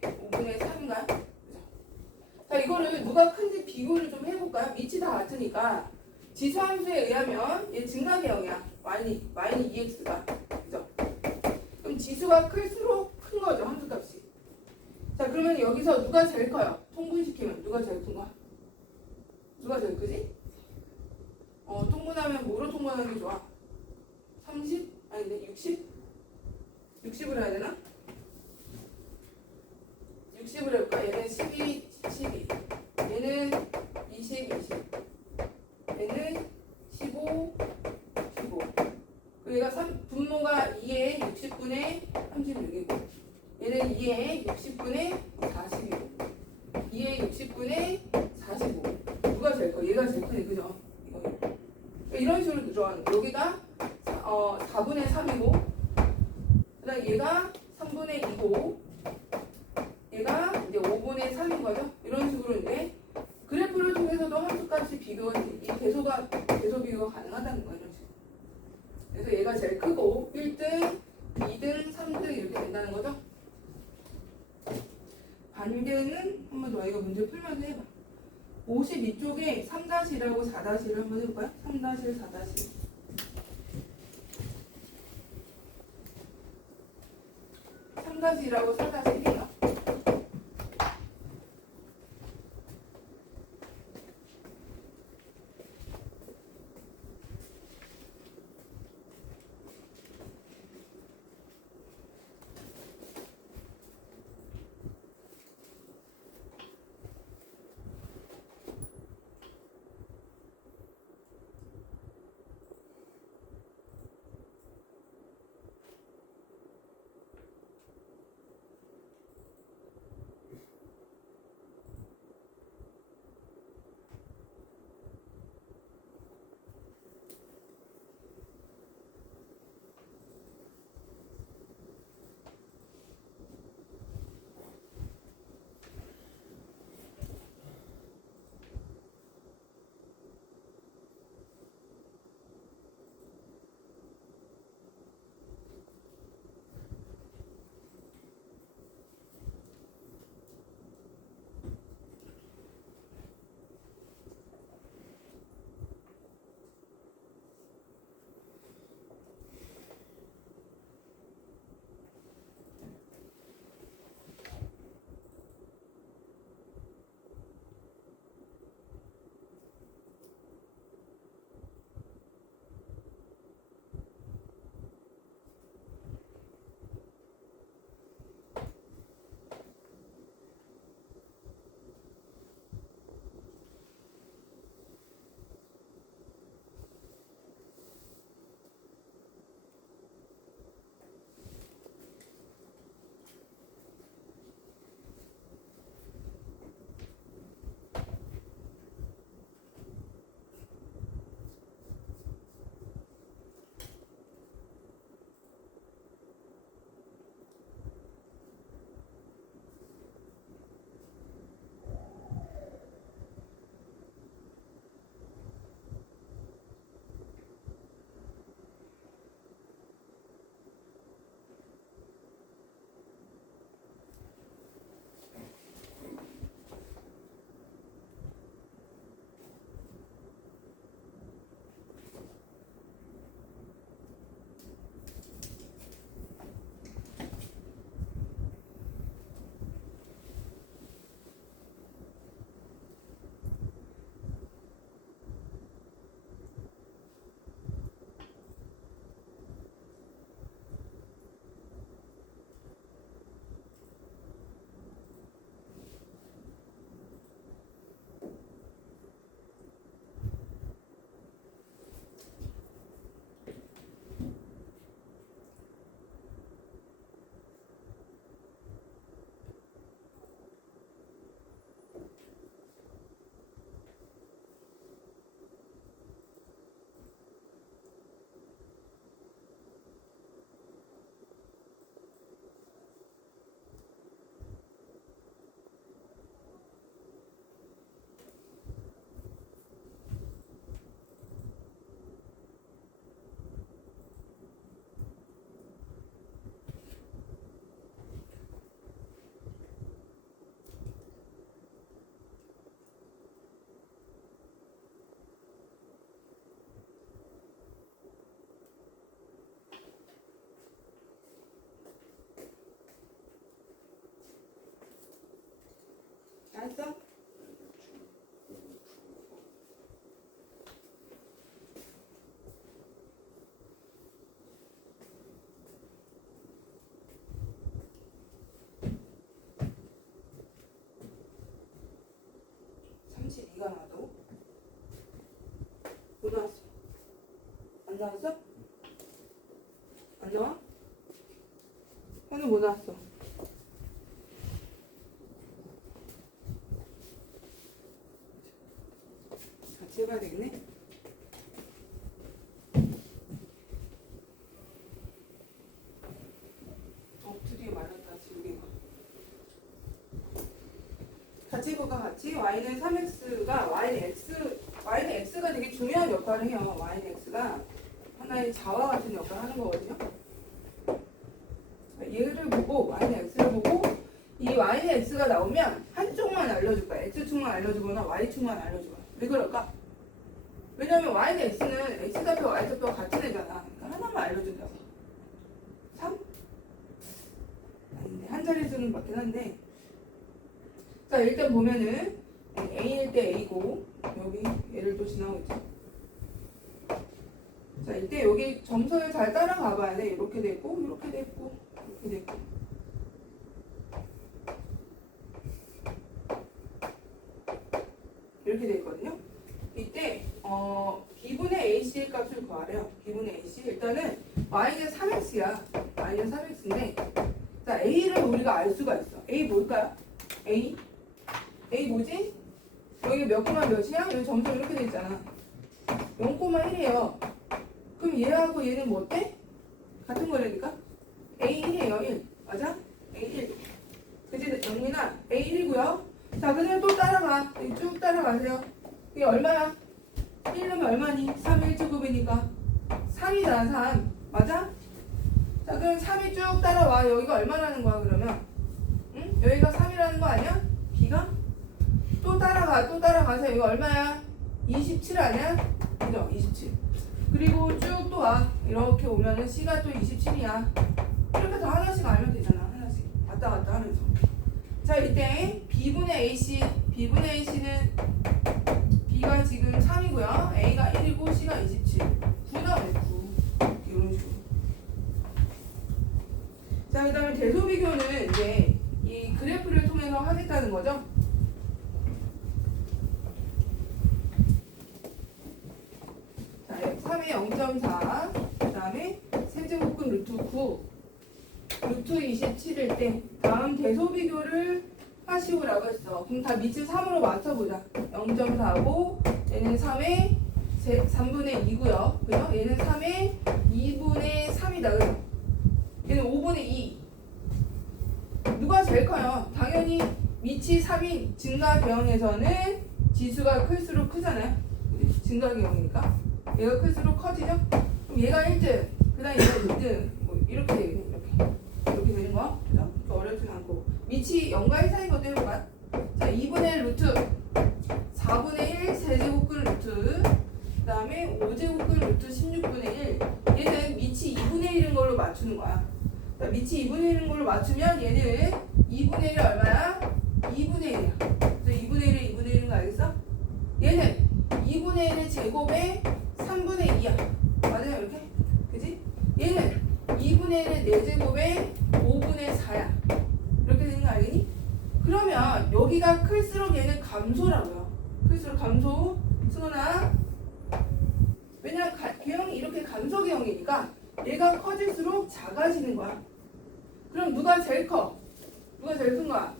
5분의 3인가요? 그죠? 자, 이거를 누가 큰지 비교를 좀 해볼까요? 밑이 다 같으니까 지수함수에 의하면 얘 증가계형이야. y는 2x가. 그죠? 그럼 지수가 클수록 큰 거죠. 함수값이. 자, 그러면 여기서 누가 제일 커요? 통분시키면 누가 제일 큰 거야? 누가 제일 크지? 통분하면 뭐로 통분하는 게 좋아? 30? 아닌데 60? 60으로 해야 되나? 60으로 해볼까? 얘는 12, 12 얘는 20, 20 얘는 15, 15 그리고 얘가 분모가 2에 60분의 얘가 제일 크네, 그죠? 이거. 그러니까 이런 식으로 들어가는 거. 여기가 4분의 3이고, 그다음 얘가 3분의 2고, 얘가 이제 5분의 3인 거죠. 이런 식으로 이제 그래프를 통해서도 함수값이 비교가 이 배소 비교가 가능하다는 거예요. 이런 식으로. 그래서 얘가 제일 크고 1등, 2등, 3등 이렇게 된다는 거죠. 반대는 한번 더 이거 문제 풀면서 해봐. 52쪽에 3-1하고 4-1을 한번 해볼까요? 3-1, 4-1. 3-1하고 4-1이에요. 알았어? 32가 나와도 못 나왔어. 안 나왔어? 안 나와? 현우 못 나왔어. 같이 해봐야 되겠네. 드디어 말랐다 지우개가. 같이 해볼까 같이? y는 3x가 y는 x가 되게 중요한 역할을 해요. y는 x가 하나의 자와 같은 역할을 하는 거거든요. 얘를 보고 y는 x를 보고 이 y는 x가 나오면 한쪽만 알려줄 거야. x축만 알려주거나 y축만 알려주거나. 왜 그럴까? 왜냐면 y는 x는 x좌표 y좌표 같은 애잖아. 그러니까 하나만 알려준다고. 3? 아닌데 한 자리 수는 맞긴 한데. 자 일단 보면은 a일 때 a고 여기 얘를 또 지나고 있죠. 자 이때 여기 점선을 잘 따라가 봐야 돼. 이렇게 됐고 이렇게 됐고 이렇게 됐고 이렇게 돼 있거든요. 이때 b분의 ac 값을 구하래요. b분의 ac 일단은 y는 3x야. y는 3x인데 자 a를 우리가 알 수가 있어. a 뭘까요? a 뭐지? 여기 몇 코마 몇이야? 여기 점수 이렇게 돼 있잖아. 0,1이에요. 그럼 얘하고 얘는 뭐 어때? 같은 거라니까? a1이에요. 1 맞아? a1 그치 영민아 a1이고요. 자 그냥 또 따라가. 쭉 따라가세요. 이게 얼마야? 1은 얼마니? 3 1제곱이니까 3이잖아 3 맞아? 자 그럼 3이 쭉 따라와. 여기가 얼마라는 거야 그러면? 응? 여기가 3이라는 거 아니야? b가? 또 따라가세요. 이거 얼마야? 27 아니야? 그죠? 27 그리고 쭉 또 와. 이렇게 오면은 c가 또 27이야. 이렇게 다 하나씩 알면 되잖아. 하나씩 왔다 갔다 하면서. 자 이때 b분의 ac는 b가 지금 3이고요. a가 1이고 c가 27 9 나오네 9 이런 식으로. 자 그 다음에 대소비교는 이제 이 그래프를 통해서 하겠다는 거죠. 자 3에 0.4 그 다음에 세제곱근 루트 9 루트 27일 때 다음 대소비교를 하시오라고 했어. 그럼 다 밑을 3으로 맞춰보자. 0.4고 얘는 3의 3분의 2고요. 그죠? 얘는 3의 2분의 3이다. 그죠? 얘는 5분의 2. 누가 제일 커요? 당연히 밑이 3인 증가계형에서는 지수가 클수록 크잖아요. 증가계형이니까. 얘가 클수록 커지죠? 그럼 얘가 1등, 그 다음에 얘가 2등. 뭐 이렇게 되겠네. 이렇게 되는 거. 그죠? 어렵진 않고. 밑이 0과 1 사이인 것도 해볼까? 자, 2분의 1 루트 4분의 1 세제곱근 루트 그 다음에 5제곱근 루트 16분의 1 얘는 밑이 2분의 1인 걸로 맞추는 거야. 자, 밑이 2분의 1인 걸로 맞추면 얘는 2분의 1이 얼마야? 2분의 1이야. 그래서 2분의 1이 2분의 1인 거 알겠어? 얘는 2분의 1의 제곱에 3분의 2야. 맞아요? 이렇게? 그지? 얘는 2분의 1의 4제곱에 5분의 4야. 이렇게 되는 거 알겠니? 그러면 여기가 클수록 얘는 감소라고요. 클수록 감소. 승원아. 왜냐면 계형이 이렇게 감소계형이니까 얘가 커질수록 작아지는 거야. 그럼 누가 제일 커? 누가 제일 큰 거야?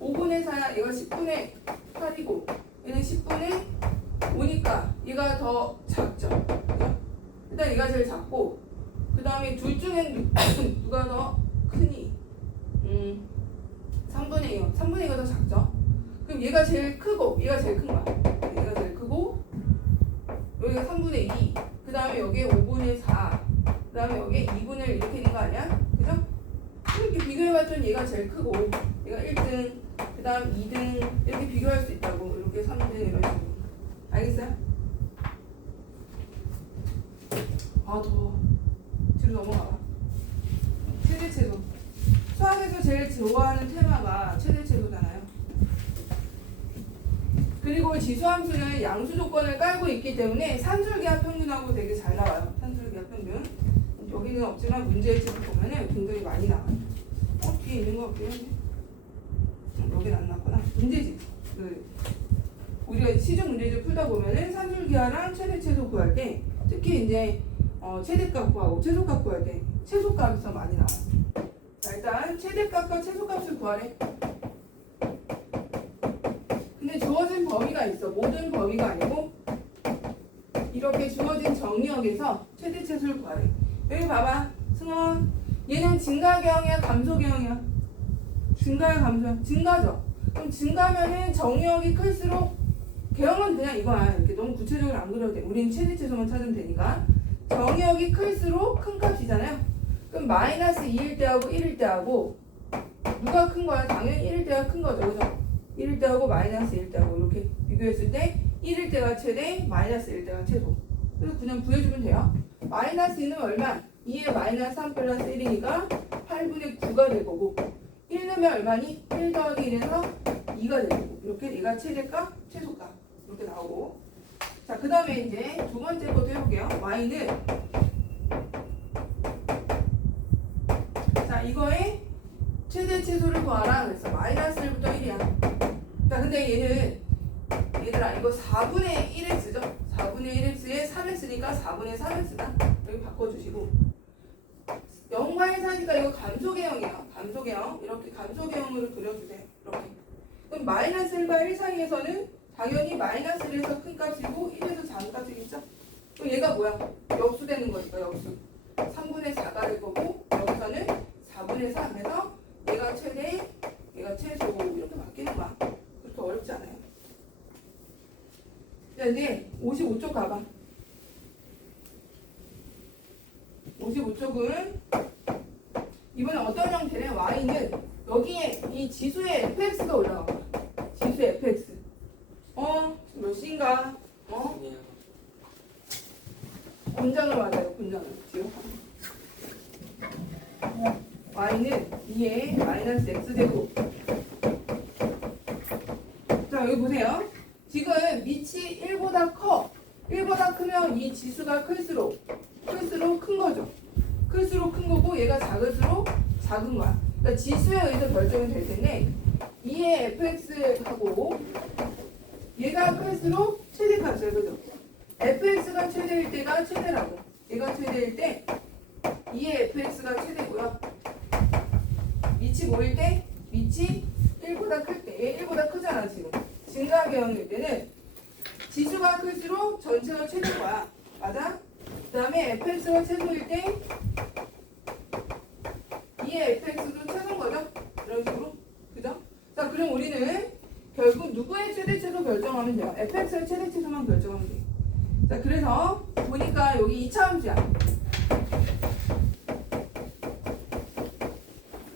5분의 4야. 얘가 10분의 8이고 얘는 10분의 5니까 얘가 더 작죠. 그죠? 일단 얘가 제일 작고 그 다음에 둘 중엔 누가 더 크니? 3분의 2요. 3분의 2가 더 작죠? 그럼 얘가 제일 크고 얘가 제일 큰 거야. 얘가 제일 크고 여기가 3분의 2. 그 다음에 여기에 5분의 4. 그 다음에 여기에 2분의 1 이렇게 있는 거 아니야? 그죠? 이렇게 비교해봤더니 얘가 제일 크고 얘가 1등 그 다음 2등 이렇게 비교할 수 있다고. 이렇게 3등 이런 식으로. 알겠어요? 아 더워. 뒤로 넘어가봐. 최대체도. 수학에서 제일 좋아하는 테마가 최대체도잖아요. 그리고 지수함수는 양수 조건을 깔고 있기 때문에 산술기하 평균하고 되게 잘 나와요. 산술기하 평균. 여기는 없지만 문제의 집을 보면은 굉장히 많이 나와요. 뒤에 있는 거 같긴 한데. 여긴 안 나왔구나. 문제집. 우리가 시중 문제집 풀다 보면은 산술기하랑 최대체도 구할 때 특히 이제 최대값 구하고 최소값 구할 때 최소값에서 많이 나와요. 자, 일단 최대값과 최소값을 구하래. 근데 주어진 범위가 있어. 모든 범위가 아니고 이렇게 주어진 정의역에서 최대 최소를 구하래. 여기 봐봐. 승원. 얘는 증가계형이야 감소계형이야? 증가야 감소야? 증가죠. 그럼 증가면은 정의역이 클수록 계형은 그냥 이거야. 이렇게 너무 구체적으로 안 그려도 돼. 우린 최대 최소만 찾으면 되니까. 정의역이 클수록 큰 값이잖아요. 그럼 마이너스 2일 때하고 1일 때하고 누가 큰 거야? 당연히 1일 때가 큰 거죠. 그죠? 1일 때하고 마이너스 1일 때하고 이렇게 비교했을 때 1일 때가 최대, 마이너스 1일 때가 최소. 그래서 그냥 구해주면 돼요. 마이너스 2는 얼마? 2에 마이너스 3 플러스 1이니까 8분의 9가 될 거고 1 넣으면 얼마니? 1 더하기 1에서 2가 될 거고 이렇게 얘가 최대값, 최소값 이렇게 나오고 자, 그 다음에 이제 두 번째 것도 해볼게요. y는 자, 이거의 최대 최소를 구하라. 그래서 마이너스 1부터 1이야. 자, 근데 얘는 얘들아 이거 4분의 1x죠? 4분의 1x에 3x니까 4분의 3x다. 여기 바꿔주시고 0과 1 사니까 이거 감소계형이에요. 감소계형. 이렇게 감소계형으로 그려주세요. 이렇게. 그럼 마이너스 1과 1 사이에서는 당연히 마이너스 1에서 큰 값이고 1에서 작은 값이겠죠? 그럼 얘가 뭐야? 역수되는 거니까 역수. 3분의 4가 될 거고 여기서는 4분의 3에서 얘가 최대, 얘가 최소 이렇게 바뀌는 거야. 그렇게 어렵지 않아요. 자, 이제 55쪽 가봐. 55쪽은 이번에 어떤 형태래? y는 여기에 이 지수의 fx가 올라가 봐. 지수의 fx. 지금 몇 시인가? 분장을 맞아요. 분장을. 지금. y는 2에 마이너스 x제곱. 자, 여기 보세요. 지금 밑이 1보다 커. 1보다 크면 이 지수가 클수록 큰 거죠. 클수록 큰 거고 얘가 작을수록 작은 거야. 그러니까 지수에 의해서 결정이 될 텐데 2의 fx하고 얘가 클수록 최대값이에요. 그죠? fx가 최대일 때가 최대라고. 얘가 최대일 때 2의 fx가 최대고요. 밑이 뭐일 때? 밑이 1보다 클 때. 얘 1보다 크잖아 지금. 증가계형일 때는 지수가 클수록 전체가 최대인 거야. 맞아? 그 다음에 fx가 최소일 때 2의 fx도 최소인 거죠? 이런 식으로. 그죠? 자, 그럼 우리는 결국 누구의 최대 최소 결정하면 돼요? fx의 최대 최소만 결정하면 돼. 자, 그래서 보니까 여기 2차 함수야.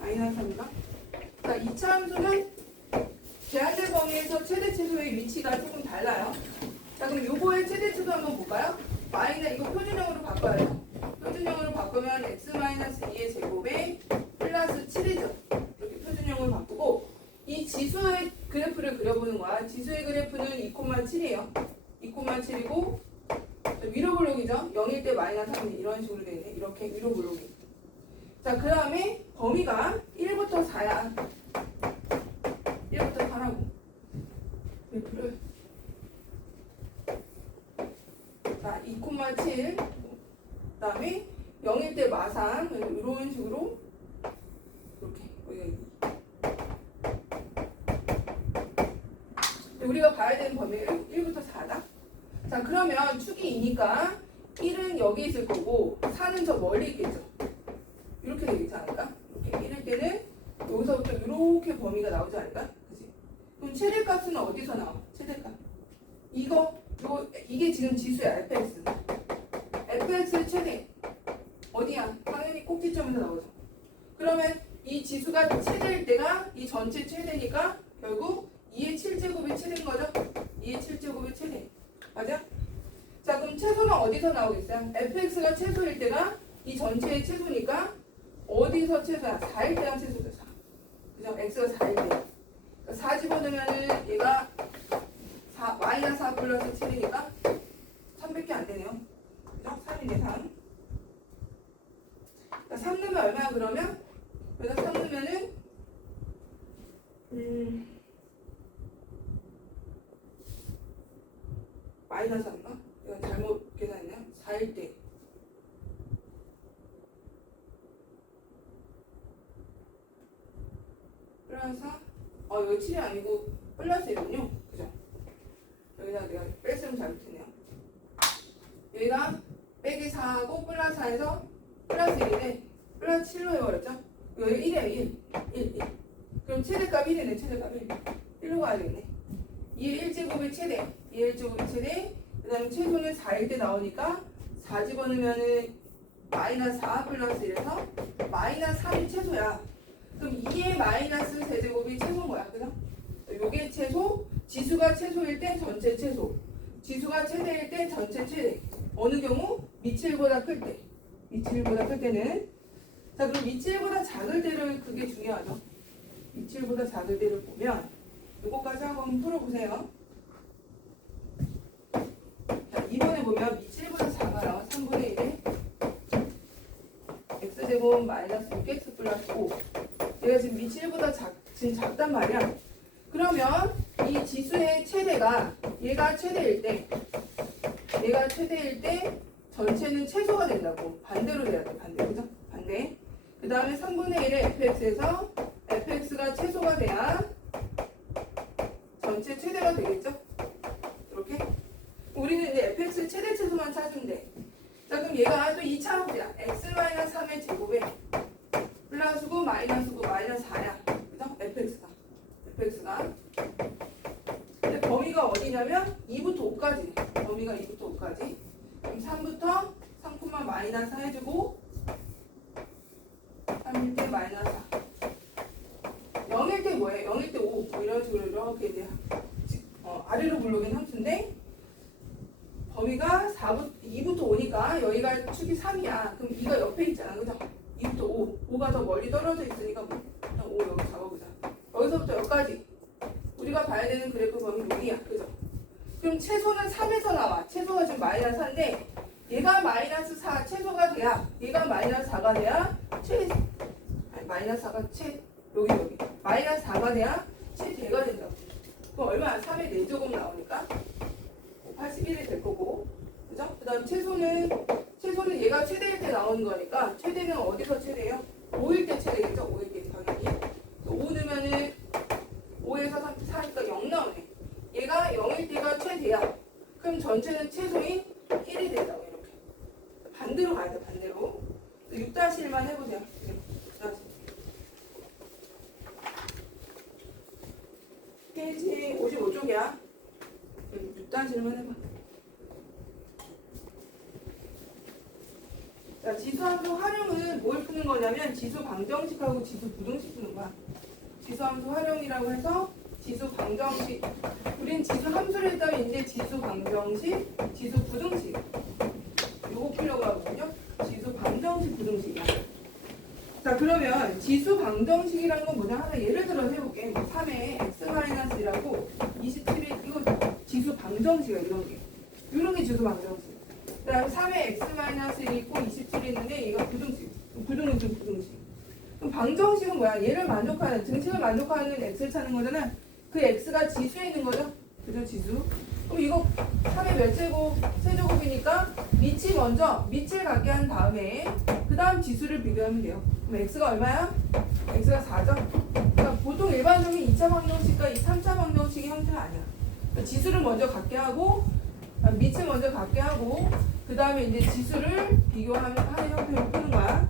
마이너스 3인가? 자, 2차 함수는 제한된 범위에서 최대 최소의 위치가 조금 달라요. 자, 그럼 요거의 최대 최소 한번 볼까요? y는 이거 표준형으로 바꿔야죠. 표준형으로 바꾸면 x-2의 제곱에 플러스 7이죠. 이렇게 표준형으로 바꾸고 이 지수의 그래프를 그려보는 거야. 지수의 그래프는 2,7이에요. 2,7이고 위로 블록이죠. 0일 때 마이너스 3이 이런 식으로 되어 있네. 이렇게 위로 블록이. 자, 그 다음에 범위가 1부터 4야. 1부터 4라고. 그래프를 자, 2,7 그 다음에 0일 때 마상 이런 식으로 이렇게 우리가 봐야 되는 범위가 1부터 4다. 자, 그러면 축이 2니까 1은 여기 있을 거고 4는 저 멀리 있겠죠. 이렇게 되겠지 않을까? 이렇게 1일 때는 여기서부터 이렇게 범위가 나오지 않을까? 그치? 그럼 최대값은 어디서 나와? 최대값. 이게 지금 지수야. fx. fx의 최대. 어디야? 당연히 꼭지점에서 나오죠. 그러면 이 지수가 최대일 때가 이 전체 최대니까 결국 2의 7제곱이 최대인 거죠? 2의 7제곱이 최대. 맞아? 자, 그럼 최소는 어디서 나오겠어요? fx가 최소일 때가 이 전체의 최소니까 어디서 최소야? 4일 때가 최소죠. 4. 그죠? x가 4일 때. 4 집어넣으면은 얘가 마이너스 4 플러스 7이니까 3밖에 안 되네요. 그죠? 3이네 3. 3 넣으면 얼마야 그러면? 여기다 3 넣으면은 마이너스 3인가? 이건 잘못 계산했나요? 4일 때. 플러스 4? 여기 7이 아니고 플러스 1이군요. 그죠? 여기다 내가 뺄셈 잘못했네요. 얘가 빼기 4하고 플러스 4에서 플러스 1인데 플러스 7로 해버렸죠? 여기 1이야 1. 그럼 최대값 1이네. 최대값 1. 1로 가야 되겠네. 2의 1제곱의 최대. 2의 1제곱의 최대. 그 다음에 최소는 4일 때 나오니까 4 집어넣으면은 마이너스 4 플러스 1에서 마이너스 3이 최소야. 그럼 2의 마이너스 세제곱이 최소인 거야. 그죠? 요게 최소. 지수가 최소일 때 전체 최소. 지수가 최대일 때 전체 최대. 어느 경우? 미칠보다 클 때. 미칠보다 클 때는. 자, 그럼 미칠보다 작을 때를 그게 중요하죠. 미칠보다 작을 때를 보면 요거까지 한번 풀어보세요. 자, 이번에 보면 미칠보다 작아요. 3분의 1에 x제곱 마이너스 6x 플러스 5. 얘가 지금 미칠보다 지금 작단 말이야. 그러면 이 지수의 최대가 얘가 최대일 때 전체는 최소가 된다고. 반대로 돼야 돼. 반대. 그죠? 반대. 그 다음에 3분의 1의 fx에서 fx가 최소가 돼야 전체 최대가 되겠죠? 이렇게. 우리는 이제 fx 최대 최소만 찾으면 돼. 자, 그럼 얘가 또 2차 문제야. x-3의 제곱에 플러스 9 마이너스 9 마이너스 4야. 그죠? fx가. 근데 범위가 어디냐면 2부터 5까지. 범위가 2부터 5까지. 그럼 3부터 3, 마이너스 4 해주고 3일 때 마이너스 4. 0일 때 뭐예요? 0일 때 5. 뭐 이런 식으로 이렇게 이제 아래로 굴러오긴 함수인데 범위가 2부터 5니까 여기가 축이 3이야. 그럼 2가 옆에 있잖아. 그죠? 2부터 5. 5가 더 멀리 떨어져 있으니까 뭐 5 여기 잡아보자. 여기서부터 여기까지. 우리가 봐야 되는 그래프 범위 6이야. 그죠? 그럼 최소는 3에서 나와. 최소가 지금 마이너스 4인데 얘가 마이너스 4 최소가 돼야 얘가 마이너스 4가 돼야 마이너스 4가 여기 마이너스 4가 돼야 최대가 된다고. 그럼 얼마야? 3의 4제곱 나오니까 81이 될 거고. 그죠? 그 다음 최소는 얘가 최대일 때 나오는 거니까 최대는 어디서 최대예요? 5일 때 최대겠죠? 5일 때 당연히. 5 넣으면은 5에서 4니까 0 나오네. 얘가 0일 때가 최대야. 그럼 전체는 최소인 1이 된다고. 이렇게 반대로 가야 돼. 반대로. 6-1만 해보세요. 6-1. 페이지 55쪽이야. 6-1만 해봐. 자, 지수함수 활용은 뭘 푸는 거냐면 지수 방정식하고 지수 부등식 푸는 거야. 지수함수 활용이라고 해서 지수 방정식. 우린 지수 함수를 했다면 이제 지수 방정식, 지수 부등식. 요거 풀려고 하거든요. 지수 방정식, 부등식이야. 자, 그러면 지수 방정식이라는 건 뭐냐? 하나 예를 들어서 해볼게. 3의 x-1이라고 27일 이거 지수 방정식이야. 이런 게 지수 방정식. 그 다음에 3의 x-1이 있고 27이 있는데 이거 부등식. 부등식. 그럼 방정식은 뭐야? 얘를 만족하는, 등식을 만족하는 x를 찾는 거잖아. 그 x가 지수에 있는 거죠? 그죠? 지수. 그럼 이거 3의 몇 제곱? 세제곱이니까 밑을 갖게 한 다음에 그 다음 지수를 비교하면 돼요. 그럼 x가 얼마야? x가 4죠? 그러니까 보통 일반적인 2차 방정식과 3차 방정식의 형태가 아니야. 그러니까 지수를 먼저 갖게 하고 밑을 먼저 갖게 하고 그 다음에 이제 지수를 비교하는 형태로 푸는 거야.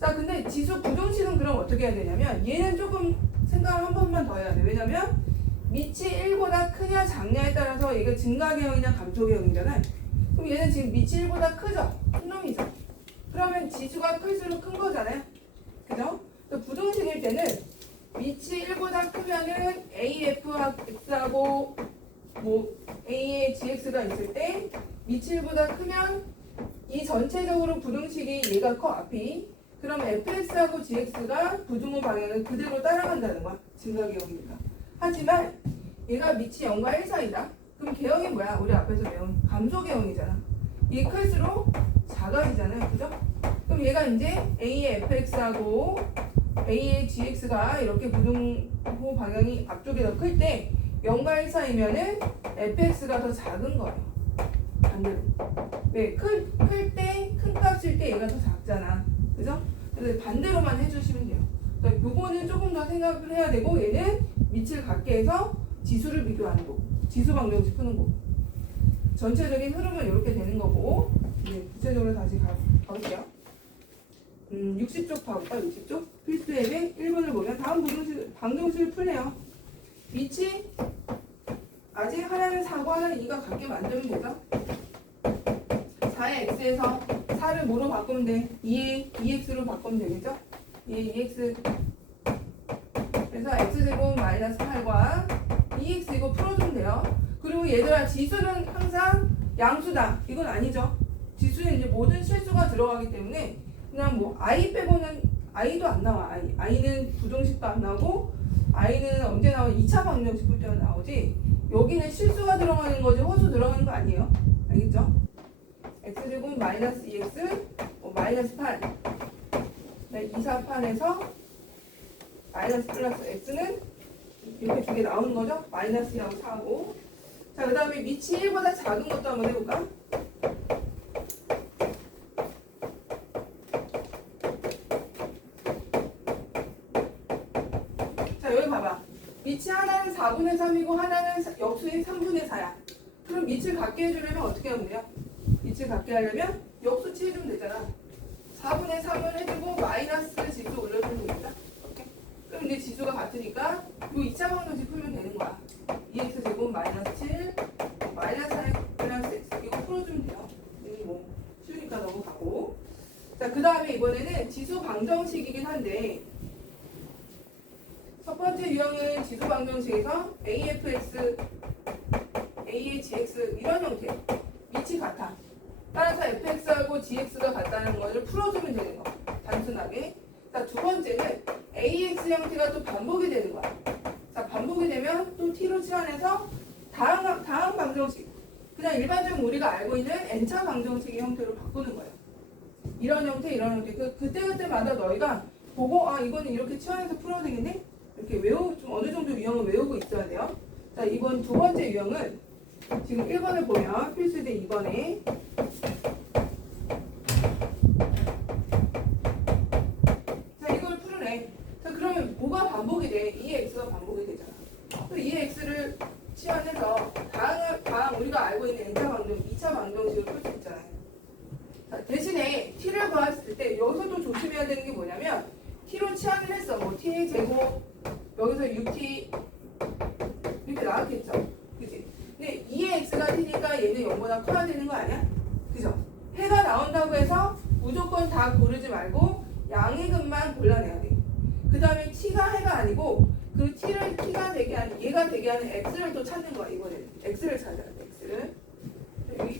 자, 근데 지수 부등식은 그럼 어떻게 해야 되냐면 얘는 조금 생각을 한 번만 더 해야 돼. 왜냐면 밑이 1보다 크냐 작냐에 따라서 얘가 증가계형이냐 감소계형이잖아요. 그럼 얘는 지금 밑이 1보다 크죠? 큰 놈이죠. 그러면 지수가 클수록 큰 거잖아요. 그죠? 부등식일 때는 밑이 1보다 크면은 AFX하고 뭐 A의 GX가 있을 때 밑이 1보다 크면 이 전체적으로 부등식이 얘가 커 앞이. 그럼 fx하고 gx가 부등호 방향을 그대로 따라간다는 거야. 증가계형이니까. 하지만 얘가 밑이 0과 1 사이다. 그럼 계형이 뭐야? 우리 앞에서 배운 감소계형이잖아. 얘 클수록 작아지잖아요. 그죠? 그럼 얘가 이제 a의 fx하고 a의 gx가 이렇게 부등호 방향이 앞쪽에 더 클 때 0과 1 사이면은 fx가 더 작은 거예요. 반대로. 네, 클 때, 큰 값일 때 얘가 더 작잖아. 그죠? 그래서 반대로만 해주시면 돼요. 그러니까 요거는 조금 더 생각을 해야 되고 얘는 밑을 갖게 해서 지수를 비교하는 거고 지수 방정식 푸는 거고 전체적인 흐름은 이렇게 되는 거고 네, 구체적으로 다시 가볼게요. 60쪽 봐볼까? 60쪽 필수 앱의 1번을 보면 다음 방정식을 풀네요. 밑이 아직 하나는 4고 하나는 2가 같게 만들면 되죠. 4의 x에서 4를 뭐로 바꾸면 돼? 2의 2x로 바꾸면 되겠죠? 2의 2x 그래서 x제곱 마이너스 8과 2x 이거 풀어주면 돼요. 그리고 얘들아 지수는 항상 양수다. 이건 아니죠. 지수는 이제 모든 실수가 들어가기 때문에 그냥 뭐 i 빼고는 i도 안 나와. i는 부정식도 안 나오고 i는 언제 나와? 2차 방정식 풀 때만 나오지. 여기는 실수가 들어가는 거지 허수 들어가는 거 아니에요. 알겠죠? x제곱 마이너스 2x 마이너스 8 2, 4, 8에서 마이너스 플러스 x는 이렇게 두 개 나오는 거죠. 마이너스 2하고 4하고 자 그 다음에 밑이 1보다 작은 것도 한번 해볼까? 자 여기 봐봐. 밑이 하나는 4분의 3이고 하나는 역수인 3분의 4야. 그럼 밑을 같게 해주려면 어떻게 하면 돼요? 밑을 같게 하려면 역수치 해주면 되잖아. 4분의 3을 해주고 마이너스 지수 올려주면 되겠다. 오케이? 그럼 이제 지수가 같으니까 이 2차 방정식 풀면 되는 거야. 2x 제곱 마이너스 7 마이너스 4 플러스 x 이거 풀어주면 돼요. 이게 뭐 쉬우니까 넘어가고 자 그 다음에 이번에는 지수 방정식이긴 한데 첫 번째 유형은 지수 방정식에서 afx, ahx 이런 형태 밑이 같아. 따라서 fx하고 gx가 같다는 것을 풀어주면 되는 거. 단순하게. 자, 두 번째는 ax 형태가 또 반복이 되는 거야. 자, 반복이 되면 또 t로 치환해서 다음 방정식. 그냥 일반적으로 우리가 알고 있는 n차 방정식의 형태로 바꾸는 거예요. 이런 형태, 이런 형태. 그때마다 너희가 보고 이거는 이렇게 치환해서 풀어야 되겠네? 이렇게 좀 어느 정도 유형을 외우고 있어야 돼요. 자, 이번 두 번째 유형은 지금 1번을 보면 필수대 2번에 자 이걸 풀으래. 자 그러면 뭐가 반복이 돼? 2x가 반복이 되잖아. 또 2x를 치환해서 다음 우리가 알고 있는 n차 방정, 2차 방정식을 풀 수 있잖아요. 자, 대신에 t를 구했을 때 여기서도 조심해야 되는 게 뭐냐면 t로 치환을 했어. 뭐 t의 제곱 여기서 6t 이렇게 나왔겠죠. 그치? 근데 2의 x가 t니까 얘는 0보다 커야 되는 거 아니야? 그죠? 해가 나온다고 해서 무조건 다 고르지 말고 양의근만 골라내야 돼. 그 다음에 t가 해가 아니고 그 t를 t가 되게 하는 얘가 되게 하는 x를 또 찾는 거야. 이번에는 x를 찾아야 돼. x를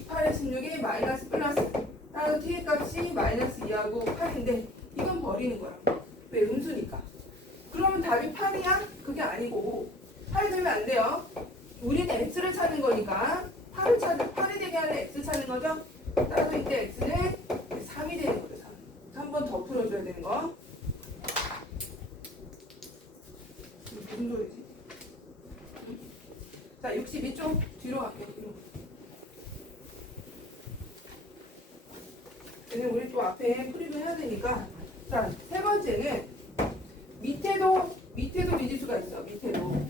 8에 16이 마이너스 플러스 따라서 t의 값이 마이너스 2하고 8인데 이건 버리는 거야. 왜? 음수니까. 그러면 답이 8이야? 그게 아니고 8 되면 안 돼요. 우리는 x를 찾는 거니까 8이 되게 하는 x 찾는 거죠? 따라서 이때 x는 3이 되는 거죠. 3. 한 번 더 풀어줘야 되는 거. 무슨 소리지? 자, 62쪽 뒤로 갈게요. 뒤로. 우리 또 앞에 풀이를 해야 되니까. 자, 세 번째는 밑에도 미지수가 있어. 밑에도.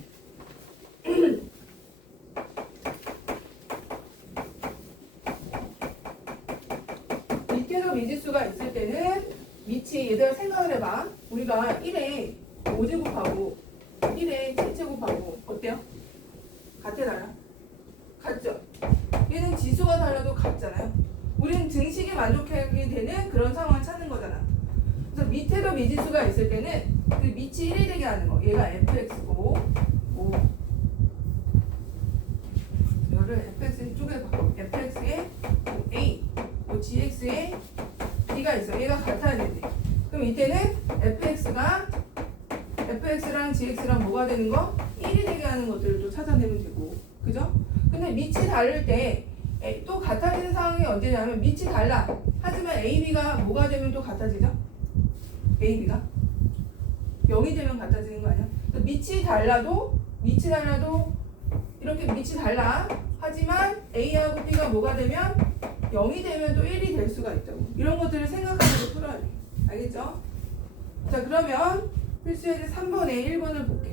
밑에도 미지수가 있을 때는 밑이 얘들아 생각을 해봐. 우리가 1에 5제곱하고 1에 7제곱하고 어때요? 같아 달라? 같죠? 얘는 지수가 달라도 같잖아요. 우리는 등식이 만족하게 되는 그런 상황을 찾는 거잖아. 그래서 밑에도 미지수가 있을 때는 그 밑이 1이 되게 하는 거. 얘가 fx고 이거를 fx 쪽에 바꿔. fx에 a gx에 b가 있어. 얘가 같아야 되는데. 그럼 이때는 fx랑 gx랑 뭐가 되는 거? 1이 되게 하는 것들을 또 찾아내면 되고. 그죠? 근데 밑이 다를 때 또 같아지는 상황이 언제냐면 밑이 달라. 하지만 ab가 뭐가 되면 또 같아지죠? ab가 0이 되면 같아지는 거 아니야? 밑이 달라도 이렇게 밑이 달라. 하지만 a하고 b가 뭐가 되면 0이 되면 또 1이 될 수가 있다고. 이런 것들을 생각하면서 풀어야 돼. 알겠죠? 자, 그러면 필수예제 3번에 1번을 볼게.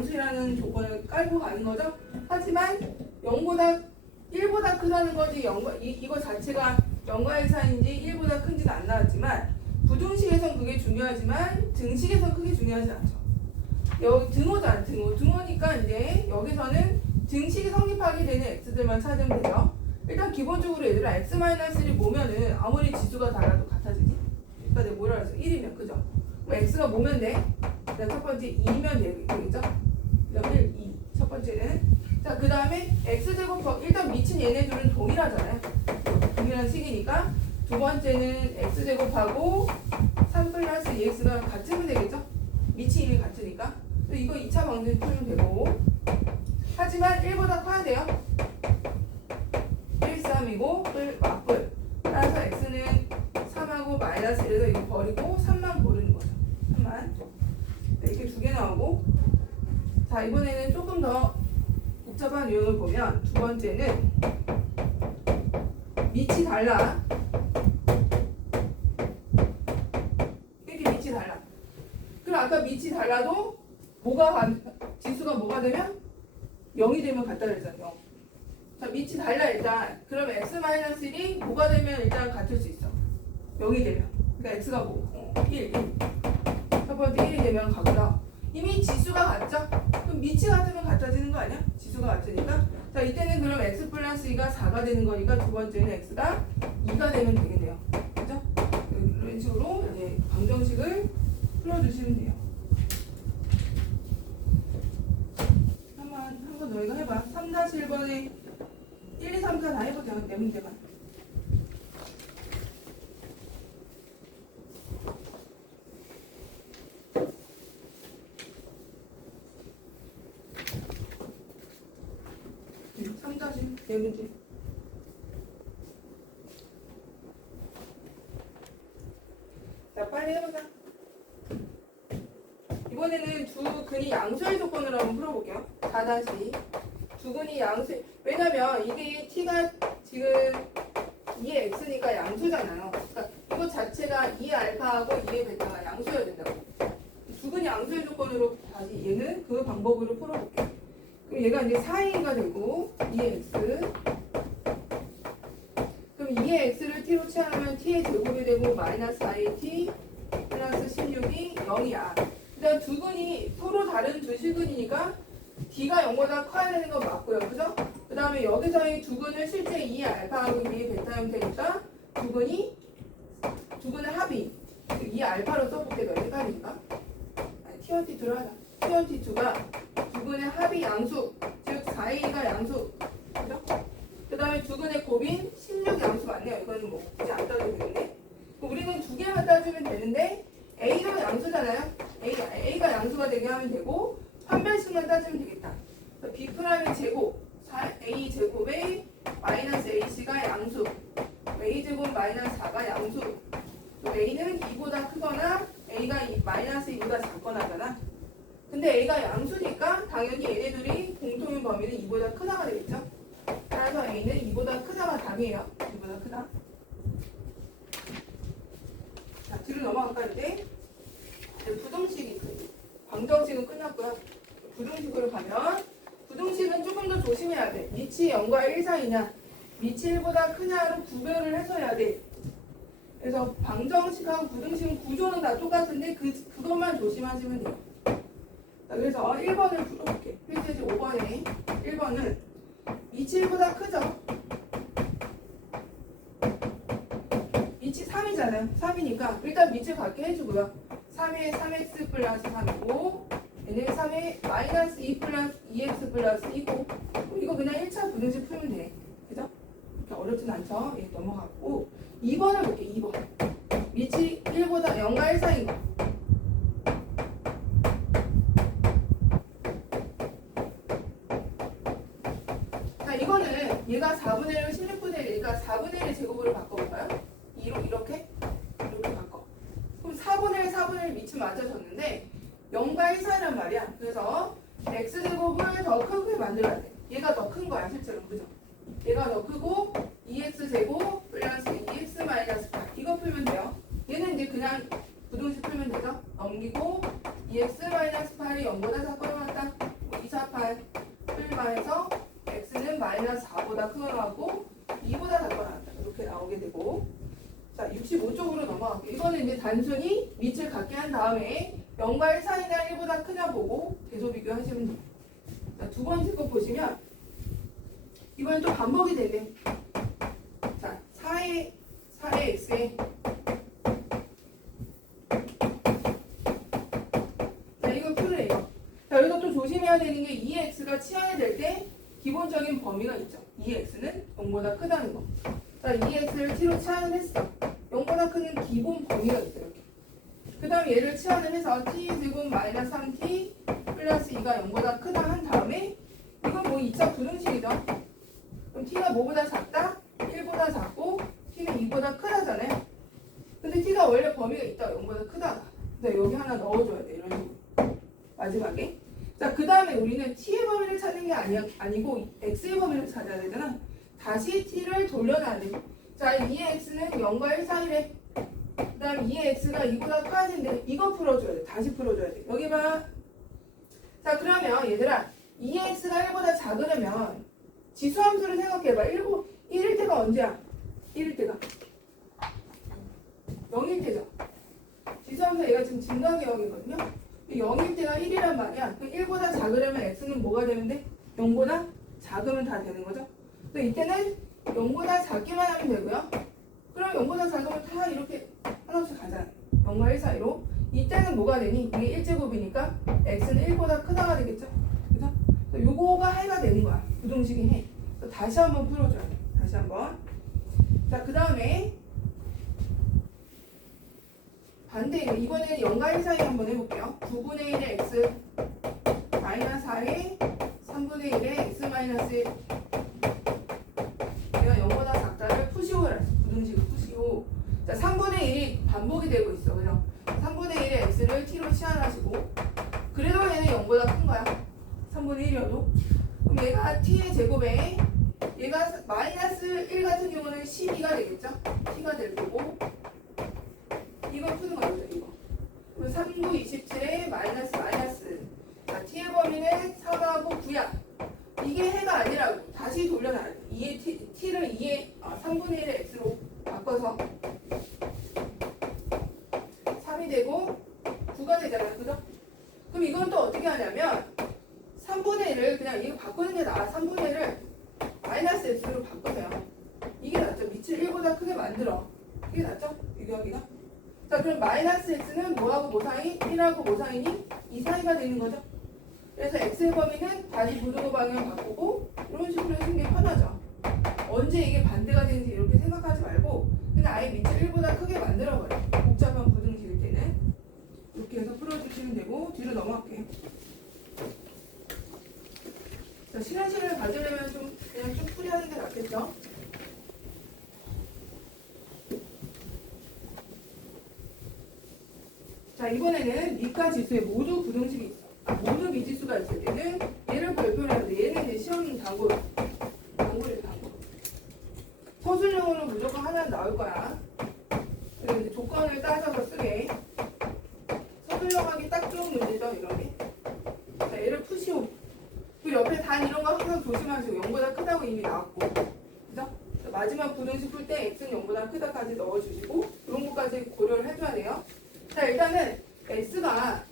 양수라는 조건을 깔고 가는 거죠. 하지만 0보다 1보다 크다는 거지 이거 자체가 0과 1 사이인지 1보다 큰지는 안 나왔지만 부등식에선 그게 중요하지만 등식에선 크게 중요하지 않죠. 여기 등호잖아. 등호니까 이제 여기서는 등식이 성립하게 되는 x들만 찾으면 돼요. 일단 기본적으로 얘들아 x-1을 모으면은 아무리 지수가 달라도 같아지지. 그러니까 내가 뭐라 그랬어? 1이면 그죠? 그럼 x가 뭐면 돼? 일단 첫 번째 2면 되겠죠? 그다음 1, 2. 첫 번째는 자, 그 다음에 x제곱 일단 미친 얘네들은 동일하잖아요. 동일한 식이니까 두 번째는 x제곱하고 3 플러스 2x가 같으면 되겠죠? 미치 이미 같으니까 이거 2차 방정식 풀면 되고 하지만 1보다 커야 돼요. 1, 3이고 맞불 따라서 x는 3하고 마이너스 1에서 이거 버리고 3만 고르는 거죠. 3만 이렇게 두 개 나오고 자 이번에는 조금 더 복잡한 유형을 보면 두 번째는 밑이 달라. 이렇게 밑이 달라. 그럼 아까 밑이 달라도 지수가 뭐가 되면 0이 되면 같다 그랬잖아요. 0. 자 밑이 달라 일단. 그러면 x-1이 뭐가 되면 일단 같을 수 있어. 0이 되면. 그러니까 x가 뭐 1. 첫 번째 1이 되면 같고요. 이미 지수가 같죠? 그럼 밑이 같으면 같아지는 거 아니야? 지수가 같으니까. 자 이때는 그럼 x 플러스 2가 4가 되는 거니까 두 번째는 x가 2가 되면 되겠네요. 그죠? 이런 식으로 이제 방정식을 풀어주시면 돼요. 한번 너희가 해봐. 3-1번에 1, 2, 3, 4 다 해보자. 네 문제만. 네 문제. 자 빨리 해보자. 이번에는 두 근이 양수의 조건으로 한번 풀어볼게요. 4-2 근이 양수. 왜냐면 이게 t가 지금 2의 x니까 양수잖아요. 그러니까 이거 자체가 2의 알파하고 2의 베타가 양수여야 된다고. 두 근이 양수의 조건으로 다시 얘는 그 방법으로 풀어볼게요. 그럼 얘가 이제 4a가 되고 2의 x. 그럼 2의 x를 t로 취하면 t의 제곱이 되고 마이너스 4at 플러스 16이 0이야. 일단 두 근이 서로 다른 두 실근이니까 d가 0보다 커야 되는 건 맞고요. 그죠? 그 다음에 여기서의 두 근은 실제 2의 알파하고 2의 베타 형태니까 두 근의 합이 2의 알파로 써볼게. 너 헷갈리니까. 아니, t1, t2로 하자. t1, t2가 두 근의 합이 양수, 즉 4a가 양수. 그죠? 그 다음에 두 근의 곱인 16 양수 맞네요. 이거는 뭐 굳이 안 따져도 되겠네. 우리는 두 개만 따주면 되는데 a도 양수잖아요. a가 양수가 되게 하면 되고 판별식만 따지면 되겠다. b 프라임의 제곱 4a 제곱에 마이너스 ac가 양수, a 제곱 마이너스 4가 양수. a는 2보다 크거나 a가 마이너스 2보다 작거나잖아. 근데 a가 양수니까 당연히 얘네들이 공통인 범위는 2보다 크다가 되겠죠. 따라서 a는 2보다 크다가 답이에요. 2보다 크다. 자, 뒤로 넘어갈까 이제? 부등식이 방정식은 끝났고요. 부등식으로 가면 부등식은 조금 더 조심해야 돼. 밑이 0과 1 사이냐, 밑이 1보다 크냐로 구별을 해서 해야 돼. 그래서 방정식하고 부등식은 구조는 다 똑같은데 그것만 조심하시면 돼요. 자, 그래서 1번을 풀어볼게. 페이지 5번에 1번은 밑이 1보다 크죠? 밑이 3이잖아요. 3이니까 일단 밑을 갖게 해주고요. 3에 3x 플러스 3이고 얘는 3에 마이너스 2 플러스 2x 플러스 2고 이거 그냥 1차 부등식 풀면 돼. 그죠? 그렇게 어렵진 않죠? 예, 넘어갔고 2번을 볼게. 2번 밑이 1보다 0과 1 사이인 거. 자 이거는 얘가 4분의 1로 16분의 1이니까 4분의 1의 제곱으로 바꿔볼까요? 이렇게 바꿔. 그럼 4분의 1, 4분의 1 밑이 맞아졌는데 0과 1 사이란 말이야. 그래서 x제곱을 더 크게 만들어야 돼. 얘가 더 큰 거야 실제로. 그죠? 얘가 더 크고 2x제곱 플러스 2x 마이너스 8 이거 풀면 돼요. 얘는 이제 그냥 부등식 풀면 되죠? 넘기고 2x 마이너스 8이 0보다 작거나 같다. 이쪽으로 넘어갈게요. 이거는 이제 단순히 밑을 갖게 한 다음에 0과 1 사이나 1보다 크냐 보고 대소 비교하시면 돼요. 자, 두 번째 거 보시면 이번엔 또 반복이 되네. 자, 4의 x에 자, 이거 풀어요. 자, 여기서 또 조심해야 되는 게 2x가 치환이 될 때 기본적인 범위가 있죠. 2x는 0보다 크다는 거. 자, 2x를 t로 치환을 했어. 0보다 크는 기본 범위가 있어요. 이렇게. 그 다음에 얘를 치환을 해서 t제곱 마이너스 3t 플러스 2가 0보다 크다 한 다음에 이건 뭐 2차 부등식이죠. 그럼 t가 뭐보다 작다? 1보다 작고 t는 2보다 크다잖아요. 근데 t가 원래 범위가 있다. 0보다 크다. 근데 여기 하나 넣어줘야 돼. 이런 식으로. 마지막에. 자, 그 다음에 우리는 t의 범위를 찾는 게 아니고 x의 범위를 찾아야 되잖아. 다시 t를 돌려놔야 돼. 자, 2x는 0과 1 사이래. 그 다음 2x가 2보다 커야 되는데 이거 풀어줘야 돼. 다시 풀어줘야 돼. 여기 봐. 자, 그러면 얘들아 2x가 1보다 작으려면 지수함수를 생각해봐. 1일 때가 언제야? 1일 때가 0일 때죠. 지수함수 얘가 지금 증가계역이거든요. 0일 때가 1이란 말이야. 그럼 1보다 작으려면 x는 뭐가 되는데? 0보다 작으면 다 되는 거죠. 근데 이때는 0보다 작기만 하면 되고요. 그럼 0보다 작으면 다 이렇게 하나씩 가잖아. 0과 1 사이로. 이때는 뭐가 되니? 이게 1제곱이니까 x는 1보다 크다가 되겠죠? 그죠? 요거가 해가 되는 거야. 부등식이 해. 다시 한번 풀어줘야 돼. 다시 한번. 자, 그 다음에 반대로 이번에는 0과 1 사이 한번 해볼게요. 9분의 1의 x 마이너스 4의 3분의 1의 x 마이너스 1 내가 0보다 작다를 푸시오를 했어. 부등식을 푸시오. 자, 3분의 1이 반복이 되고 있어. 그죠? 3분의 1의 x를 t로 치환하시고 그래도 얘는 0보다 큰 거야. 3분의 1이어도. 그럼 얘가 t의 제곱에 얘가 마이너스 1 같은 경우는 12가 되겠죠? t가 될 거고 이거 푸는 거죠. 이거. 그럼 3구 27에 마이너스 마이너스. 자, t의 범위는 3하고 9야. 이게 해가 아니라고. 다시 돌려놔야 돼. 2의 t를 3분의 1의 x로 바꿔서 3이 되고 9가 되잖아요. 그죠? 그럼 이건 또 어떻게 하냐면 3분의 1을 그냥 이거 바꾸는 게 나아. 3분의 1을 마이너스 x로 바꾸세요. 이게 낫죠. 밑을 1보다 크게 만들어. 이게 낫죠? 비교하기가. 자, 그럼 마이너스 x는 뭐하고 뭐 사이? 1하고 뭐 사이니? 이 사이가 되는 거죠. 그래서 x의 범위는 다시 부등호 방향 바꾸고 이런 식으로 해주는 게 편하죠. 언제 이게 반대가 되는지 이렇게 생각하지 말고 그냥 아예 밑을 1보다 크게 만들어버려. 복잡한 부등식일 때는 이렇게 해서 풀어주시면 되고 뒤로 넘어갈게요. 자, 시간 시간을 가지려면 좀 그냥 좀 풀이하는 게 낫겠죠? 자, 이번에는 미가 지수에 모두 부등식이 있어. 모두 미지수가 있을 때는 얘를 발표를 하는데 얘는 이제 시험 단고를 단고. 서술형으로 무조건 하나는 나올 거야. 그래서 이제 조건을 따져서 쓰게. 서술형하기 딱 좋은 문제죠, 이런 게. 자, 얘를 푸시오. 그 옆에 단 이런 거 항상 조심하시고 0보다 크다고 이미 나왔고. 그죠? 마지막 부등식 풀 때 x는 0보다 크다까지 넣어주시고 이런 것까지 고려를 해줘야 돼요. 자, 일단은 x가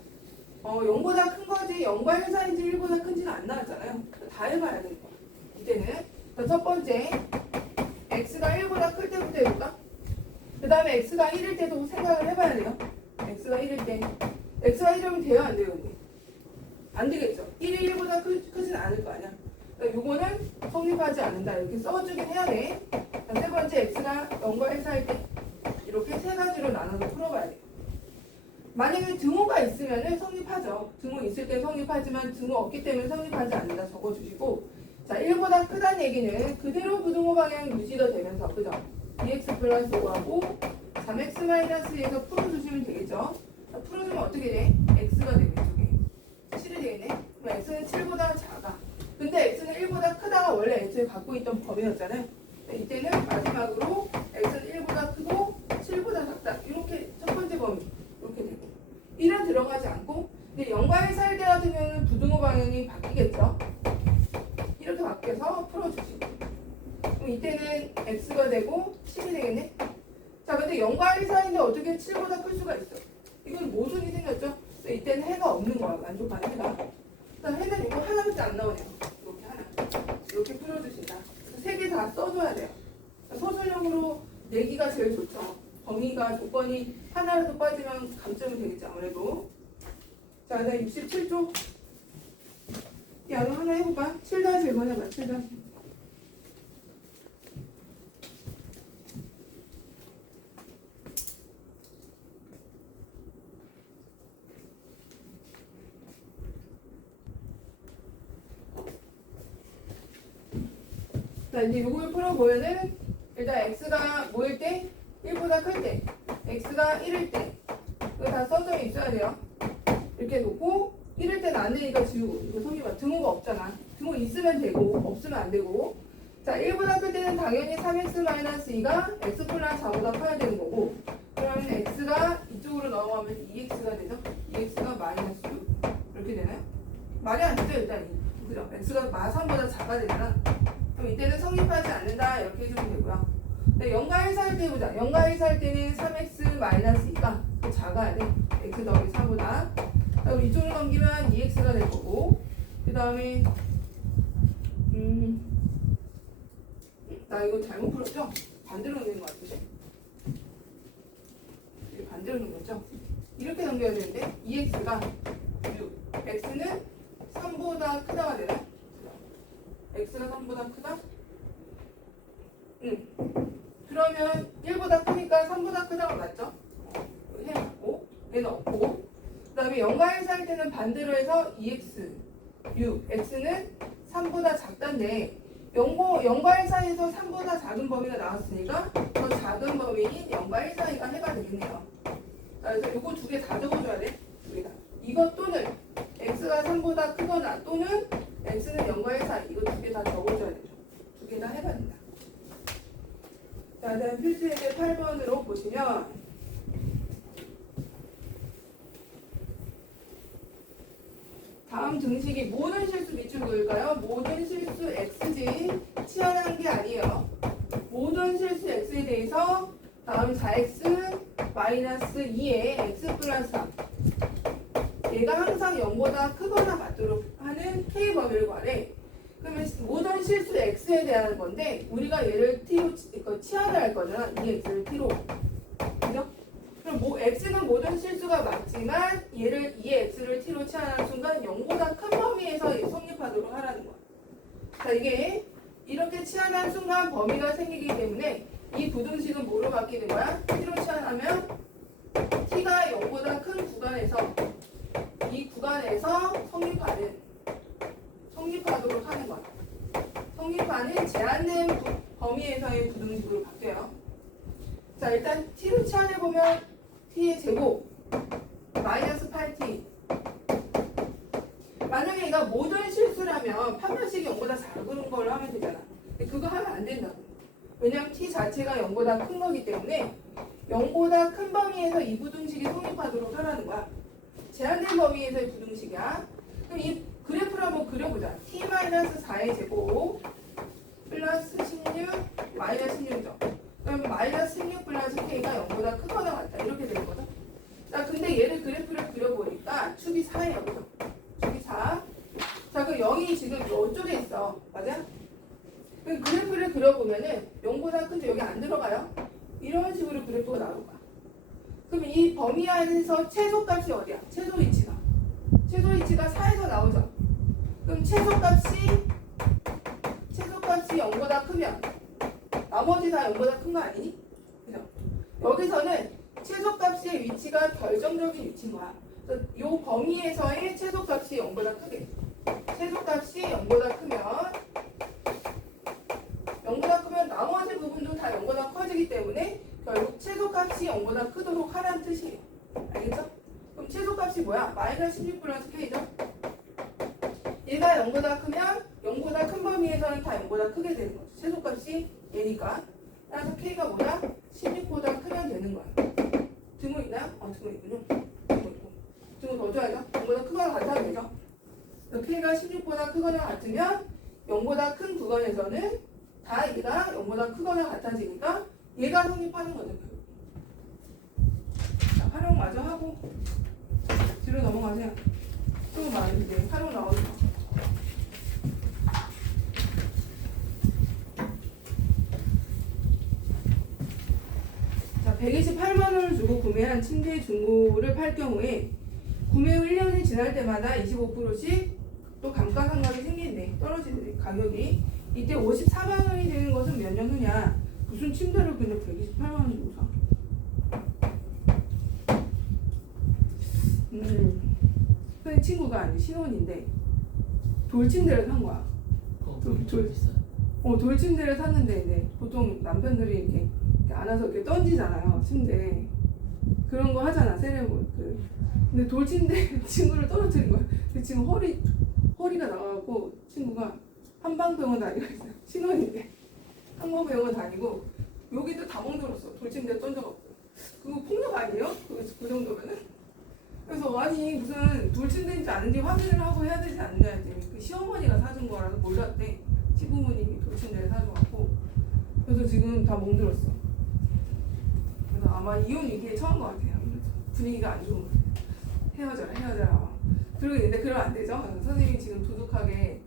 0보다 큰 거지 0과 1 사이인지 1보다 큰지는 안 나왔잖아요. 다 해봐야 되는 거야. 이때는 자, 첫 번째 x가 1보다 클 때부터 해볼까? 그 다음에 x가 1일 때도 생각을 해봐야 돼요. x가 1일 때 x가 1이면 돼요? 안 돼요? 근데? 안 되겠죠. 1이 1보다 크진 않을 거 아니야. 그러니까 요거는 성립하지 않는다. 이렇게 써주긴 해야 돼. 자, 세 번째 x가 0과 1 사이 때 이렇게 세 가지로 나눠서 풀어봐야 돼요. 만약에 등호가 있으면 성립하죠. 등호 있을 때 성립하지만 등호 없기 때문에 성립하지 않는다 적어주시고 자, 1보다 크다는 얘기는 그대로 부등호 방향 유지가 되면서 그죠? 2x 플러스 5하고 3x 마이너스에서 풀어주시면 되겠죠? 자, 풀어주면 어떻게 돼? x가 되고 이쪽에 7이 되겠네? 그럼 x는 7보다 작아. 근데 x는 1보다 크다가 원래 x에 갖고 있던 범위였잖아요. 이때는 마지막으로 x는 1보다 크고 7보다 작다. 이렇게 첫 번째 범위 이렇게 되고 1은 들어가지 않고 근데 0과 1 사이 때 같은 경우는 부등호 방향이 바뀌겠죠. 이렇게 바뀌어서 풀어주시고 그럼 이때는 x가 되고 10이 되겠네. 자, 근데 0과 1 사이인데 어떻게 7보다 클 수가 있어? 이건 모순이 생겼죠? 근데 이때는 해가 없는 거야. 만족하는 해가. 일단 해는 이거 하나밖에 안 나오네요. 이렇게 하나. 이렇게 풀어주신다. 세 개 다 써줘야 돼요. 소설형으로 내기가 제일 좋죠. 범위가 조건이 하나라도 빠지면 감점이 되겠죠. 아무래도. 자, 그다음 67쪽. 야, 너 하나 해볼까? 7-1번 해봐. 7-1. 자, 이제 요걸 풀어보면은 일단 x가 뭐일 때? 1보다 클 때, x가 1일 때 이거 다 써져 있어야 돼요. 이렇게 놓고 1일 때는 안 되니까 지우고 이거 성기가 등호가 없잖아. 등호 있으면 되고 없으면 안 되고. 자, 1보다 클 때는 당연히 3x-2가 x 플러스 4보다 커야 되는 거고, 그러면 x가 이쪽으로 넘어가면 2x가 되죠. 2x가 마이너스 6 이렇게 되나요? 말이 안 되죠 일단. 그죠? x가 마3보다 작아야 되잖아. 그럼 이때는 성립하지 않는다 이렇게 해주면 되고요. 네, 0과 1 사이 때 보자. 0과 1 사이 때는 3x-2가 작아야 돼. x 더하기 4보다. 그럼 이쪽으로 넘기면 2x가 될 거고, 그 다음에 나 이거 잘못 풀었죠? 반대로 넘기는 거 같은데? 이게 반대로 넘겼죠? 이렇게 넘겨야 되는데 2x가 6, x는 3보다 크다가 되나요? x가 3보다 크다? 그러면 1보다 크니까 3보다 크다가 맞죠? 해놨고, 얘는 없고, 그 다음에 0과 1 사이 때는 반대로 해서 2x, 6, x는 3보다 작다인데 0과 1 사이에서 3보다 작은 범위가 나왔으니까 더 작은 범위인 0과 1 사이가 해가 되겠네요. 자, 그래서 이거 두 개 다 적어줘야 돼. 두 개 다. 이것 또는 x가 3보다 크거나 또는 x는 0과 1 사이, 이거 두 개 다 적어줘야 되죠. 두 개 다 해가 된다. 자, 다음 필수예제 8번으로 보시면 다음 등식이 모든 실수 밑줄 그을까요? 모든 실수 x지 치환한 게 아니에요. 모든 실수 x에 대해서 다음 4x 마이너스 2에 x 플러스 3, 얘가 항상 0보다 크거나 같도록 하는 k 범위를 구하래. 그러면 모든 실수 x에 대한 건데 우리가 얘를 t로 치환을 할 거잖아. 이 x를 t로. 그죠? 그럼 x는 모든 실수가 맞지만 얘를 이 x를 t로 치환하는 순간 0보다 큰 범위에서 성립하도록 하라는 거야. 자, 이게 이렇게 치환한 순간 범위가 생기기 때문에 이 부등식은 뭐로 바뀌는 거야? t로 치환하면 t가 0보다 큰 구간에서 이 구간에서 성립하도록 하는 거야. 성립하는 제한된 범위에서의 부등식으로 바뀌어요. 자, 일단 t로 치환해보면 t의 제곱 마이너스 8t. 만약에 얘가 모든 실수라면 판별식이 0보다 작은 걸로 하면 되잖아. 근데 그거 하면 안 된다고. 왜냐면 t 자체가 0보다 큰 거기 때문에 0보다 큰 범위에서 이 부등식이 성립하도록 하라는 거야. 제한된 범위에서의 부등식이야. 그럼 이 그래프를 한번 그려보자. t-4의 제곱 플러스 16 마이너스 16점. 그럼 마이너스 16 플러스 k가 0보다 크거나 같다. 이렇게 되는 거죠. 자, 근데 얘를 그래프를 그려보니까 축이 4예요. 그죠? 축이 4. 자, 그 0이 지금 이쪽에 있어. 맞아? 그 그래프를 그려보면은 0보다 큰데 여기 안 들어가요? 이런 식으로 그래프가 나올 거야. 그럼 이 범위 안에서 최소값이 어디야? 최소 위치가 4에서 나오죠. 그럼 최소값이 0보다 크면 나머지 다 0보다 큰 거 아니니? 그죠? 여기서는 최소값의 위치가 결정적인 위치인 거야. 그래서 이 범위에서의 최소값이 0보다 크게. 최소값이 0보다 크면 나머지 부분도 다 0보다 커지기 때문에 결국 최소값이 0보다 크도록 하라는 뜻이에요. 알겠죠? 그럼 최소값이 뭐야? 마이너스 16 플러스 k죠? 얘가 0보다 크면 0보다 큰 범위에서는 다 0보다 크게 되는 거죠. 최소값이 얘니까. 따라서 k가 뭐야? 16보다 크면 되는 거야. 등호 있나요? 등호 있군요. 등호 있고. 등호 더 줘야죠? 0보다 크거나 같아야 되죠? k가 16보다 크거나 같으면 0보다 큰 구간에서는 다 얘가 0보다 크거나 같아지니까 얘가 성립하는 거죠. 활용 마저 하고 뒤로 넘어가세요. 또 많은데 활용 나오죠. 자, 128만 원을 주고 구매한 침대 중고를 팔 경우에 구매 후 1년이 지날 때마다 25%씩 또 감가상각이 생긴대. 떨어지는 가격이. 이때 54만 원이 되는 것은 몇 년 후냐? 무슨 침대를 근데 128만 원 주고 사? 그 친구가 아니 신혼인데 돌침대를 산 거야. 좀 비싸요. 돌침대를 샀는데 이제 보통 남편들이 이렇게 안아서 이렇게 던지잖아요. 침대 그런 거 하잖아. 세레모 근데 돌침대 친구를 떨어뜨린 거야. 근데 지금 허리가 나가고 친구가 한방병원 다니고 있어요. 신혼인데 한방병원 다니고 여기도 다 멍들었어. 돌침대 던져갖고 그거 폭력 아니에요? 그 정도면은? 그래서 아니 무슨 돌침대인지 아닌지 확인을 하고 해야 되지 않냐 했더니 그 시어머니가 사준 거라서 몰랐대. 시부모님이 돌침대를 사줘갖고 그래서 지금 다 멍들었어. 그래서 아마 이혼 이게 처음 것 같아요. 분위기가 안 좋은 거 헤어져라. 그러고 있는데 그러면 안 되죠. 선생님이 지금 두둑하게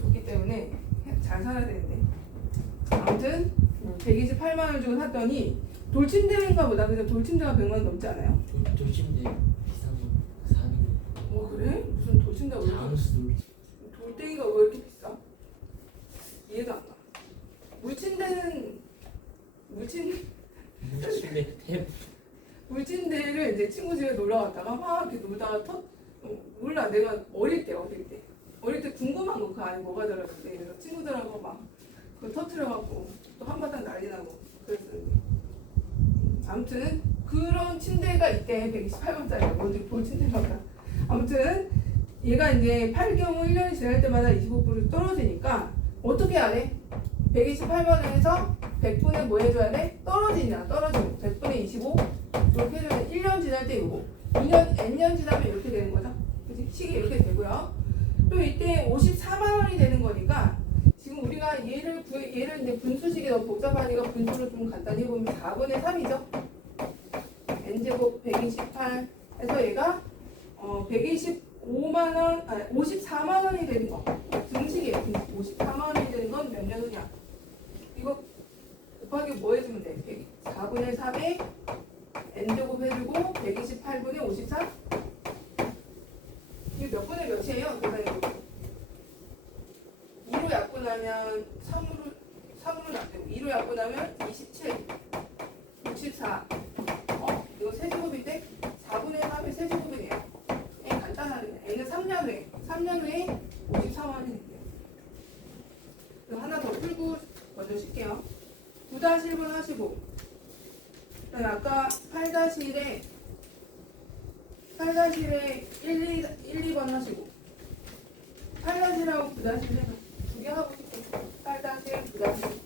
줬기 때문에 잘 살아야 되는데. 아무튼 128만 원 주고 샀더니 돌침대인가 보다. 근데 돌침대가 100만 원 넘지 않아요? 돌침대 비싼 거 사는 거. 그래? 무슨 돌침대가 왜 이렇게 장수 돌덩이가 왜 이렇게 비싸? 이해가 안 가. 물침대를 이제 친구 집에 놀러 갔다가 막 이렇게 놀다가 몰라 내가 어릴 때 궁금한 거 그 안에 뭐가 들어있는데 그래서 친구들하고 막 그거 터트려갖고 또 한바탕 난리 나고 그랬었는데 아무튼 그런 침대가 있대. 128만짜리 뭔지 돌침대가 보다. 아무튼 얘가 이제 팔 경우 1년이 지날 때마다 25% 떨어지니까 어떻게 해야 돼? 128만 원에서 100분의 뭐 해줘야 돼? 떨어지냐? 100분의 25 이렇게 해줘야 돼. 1년 지날 때 이거 2년, N년 지나면 이렇게 되는 거죠. 그치? 식이 이렇게 되고요. 또 이때 54만 원이 되는 거니까 지금 우리가 얘를 이제 분수식이 너무 복잡하니까 분수를 좀 간단히 해보면 4분의 3이죠. N제곱 128 해서 얘가 125만 원, 54만 원이 되는 거. 등식이에요. 54만 원이 되는 건 몇 년 후냐? 이거 곱하기 뭐 해주면 돼? 4분의 3에 N제곱 해주고 128분의 54? 이게 몇 분의 몇이에요? 계산해보고 2로 약분하면 3으로 약되고 2로 약분하면 27 64 이거 세제곱인데 4분의 3의 세제곱이네요. 간단하네. N은 3년 후에 54만 원이 된대요. 하나 더 풀고 먼저 쉴게요. 9-1번 하시고 아까 8-1에 1, 2번 하시고 8-1하고 9-1 두 개 하고 싶고 8-1, 9-1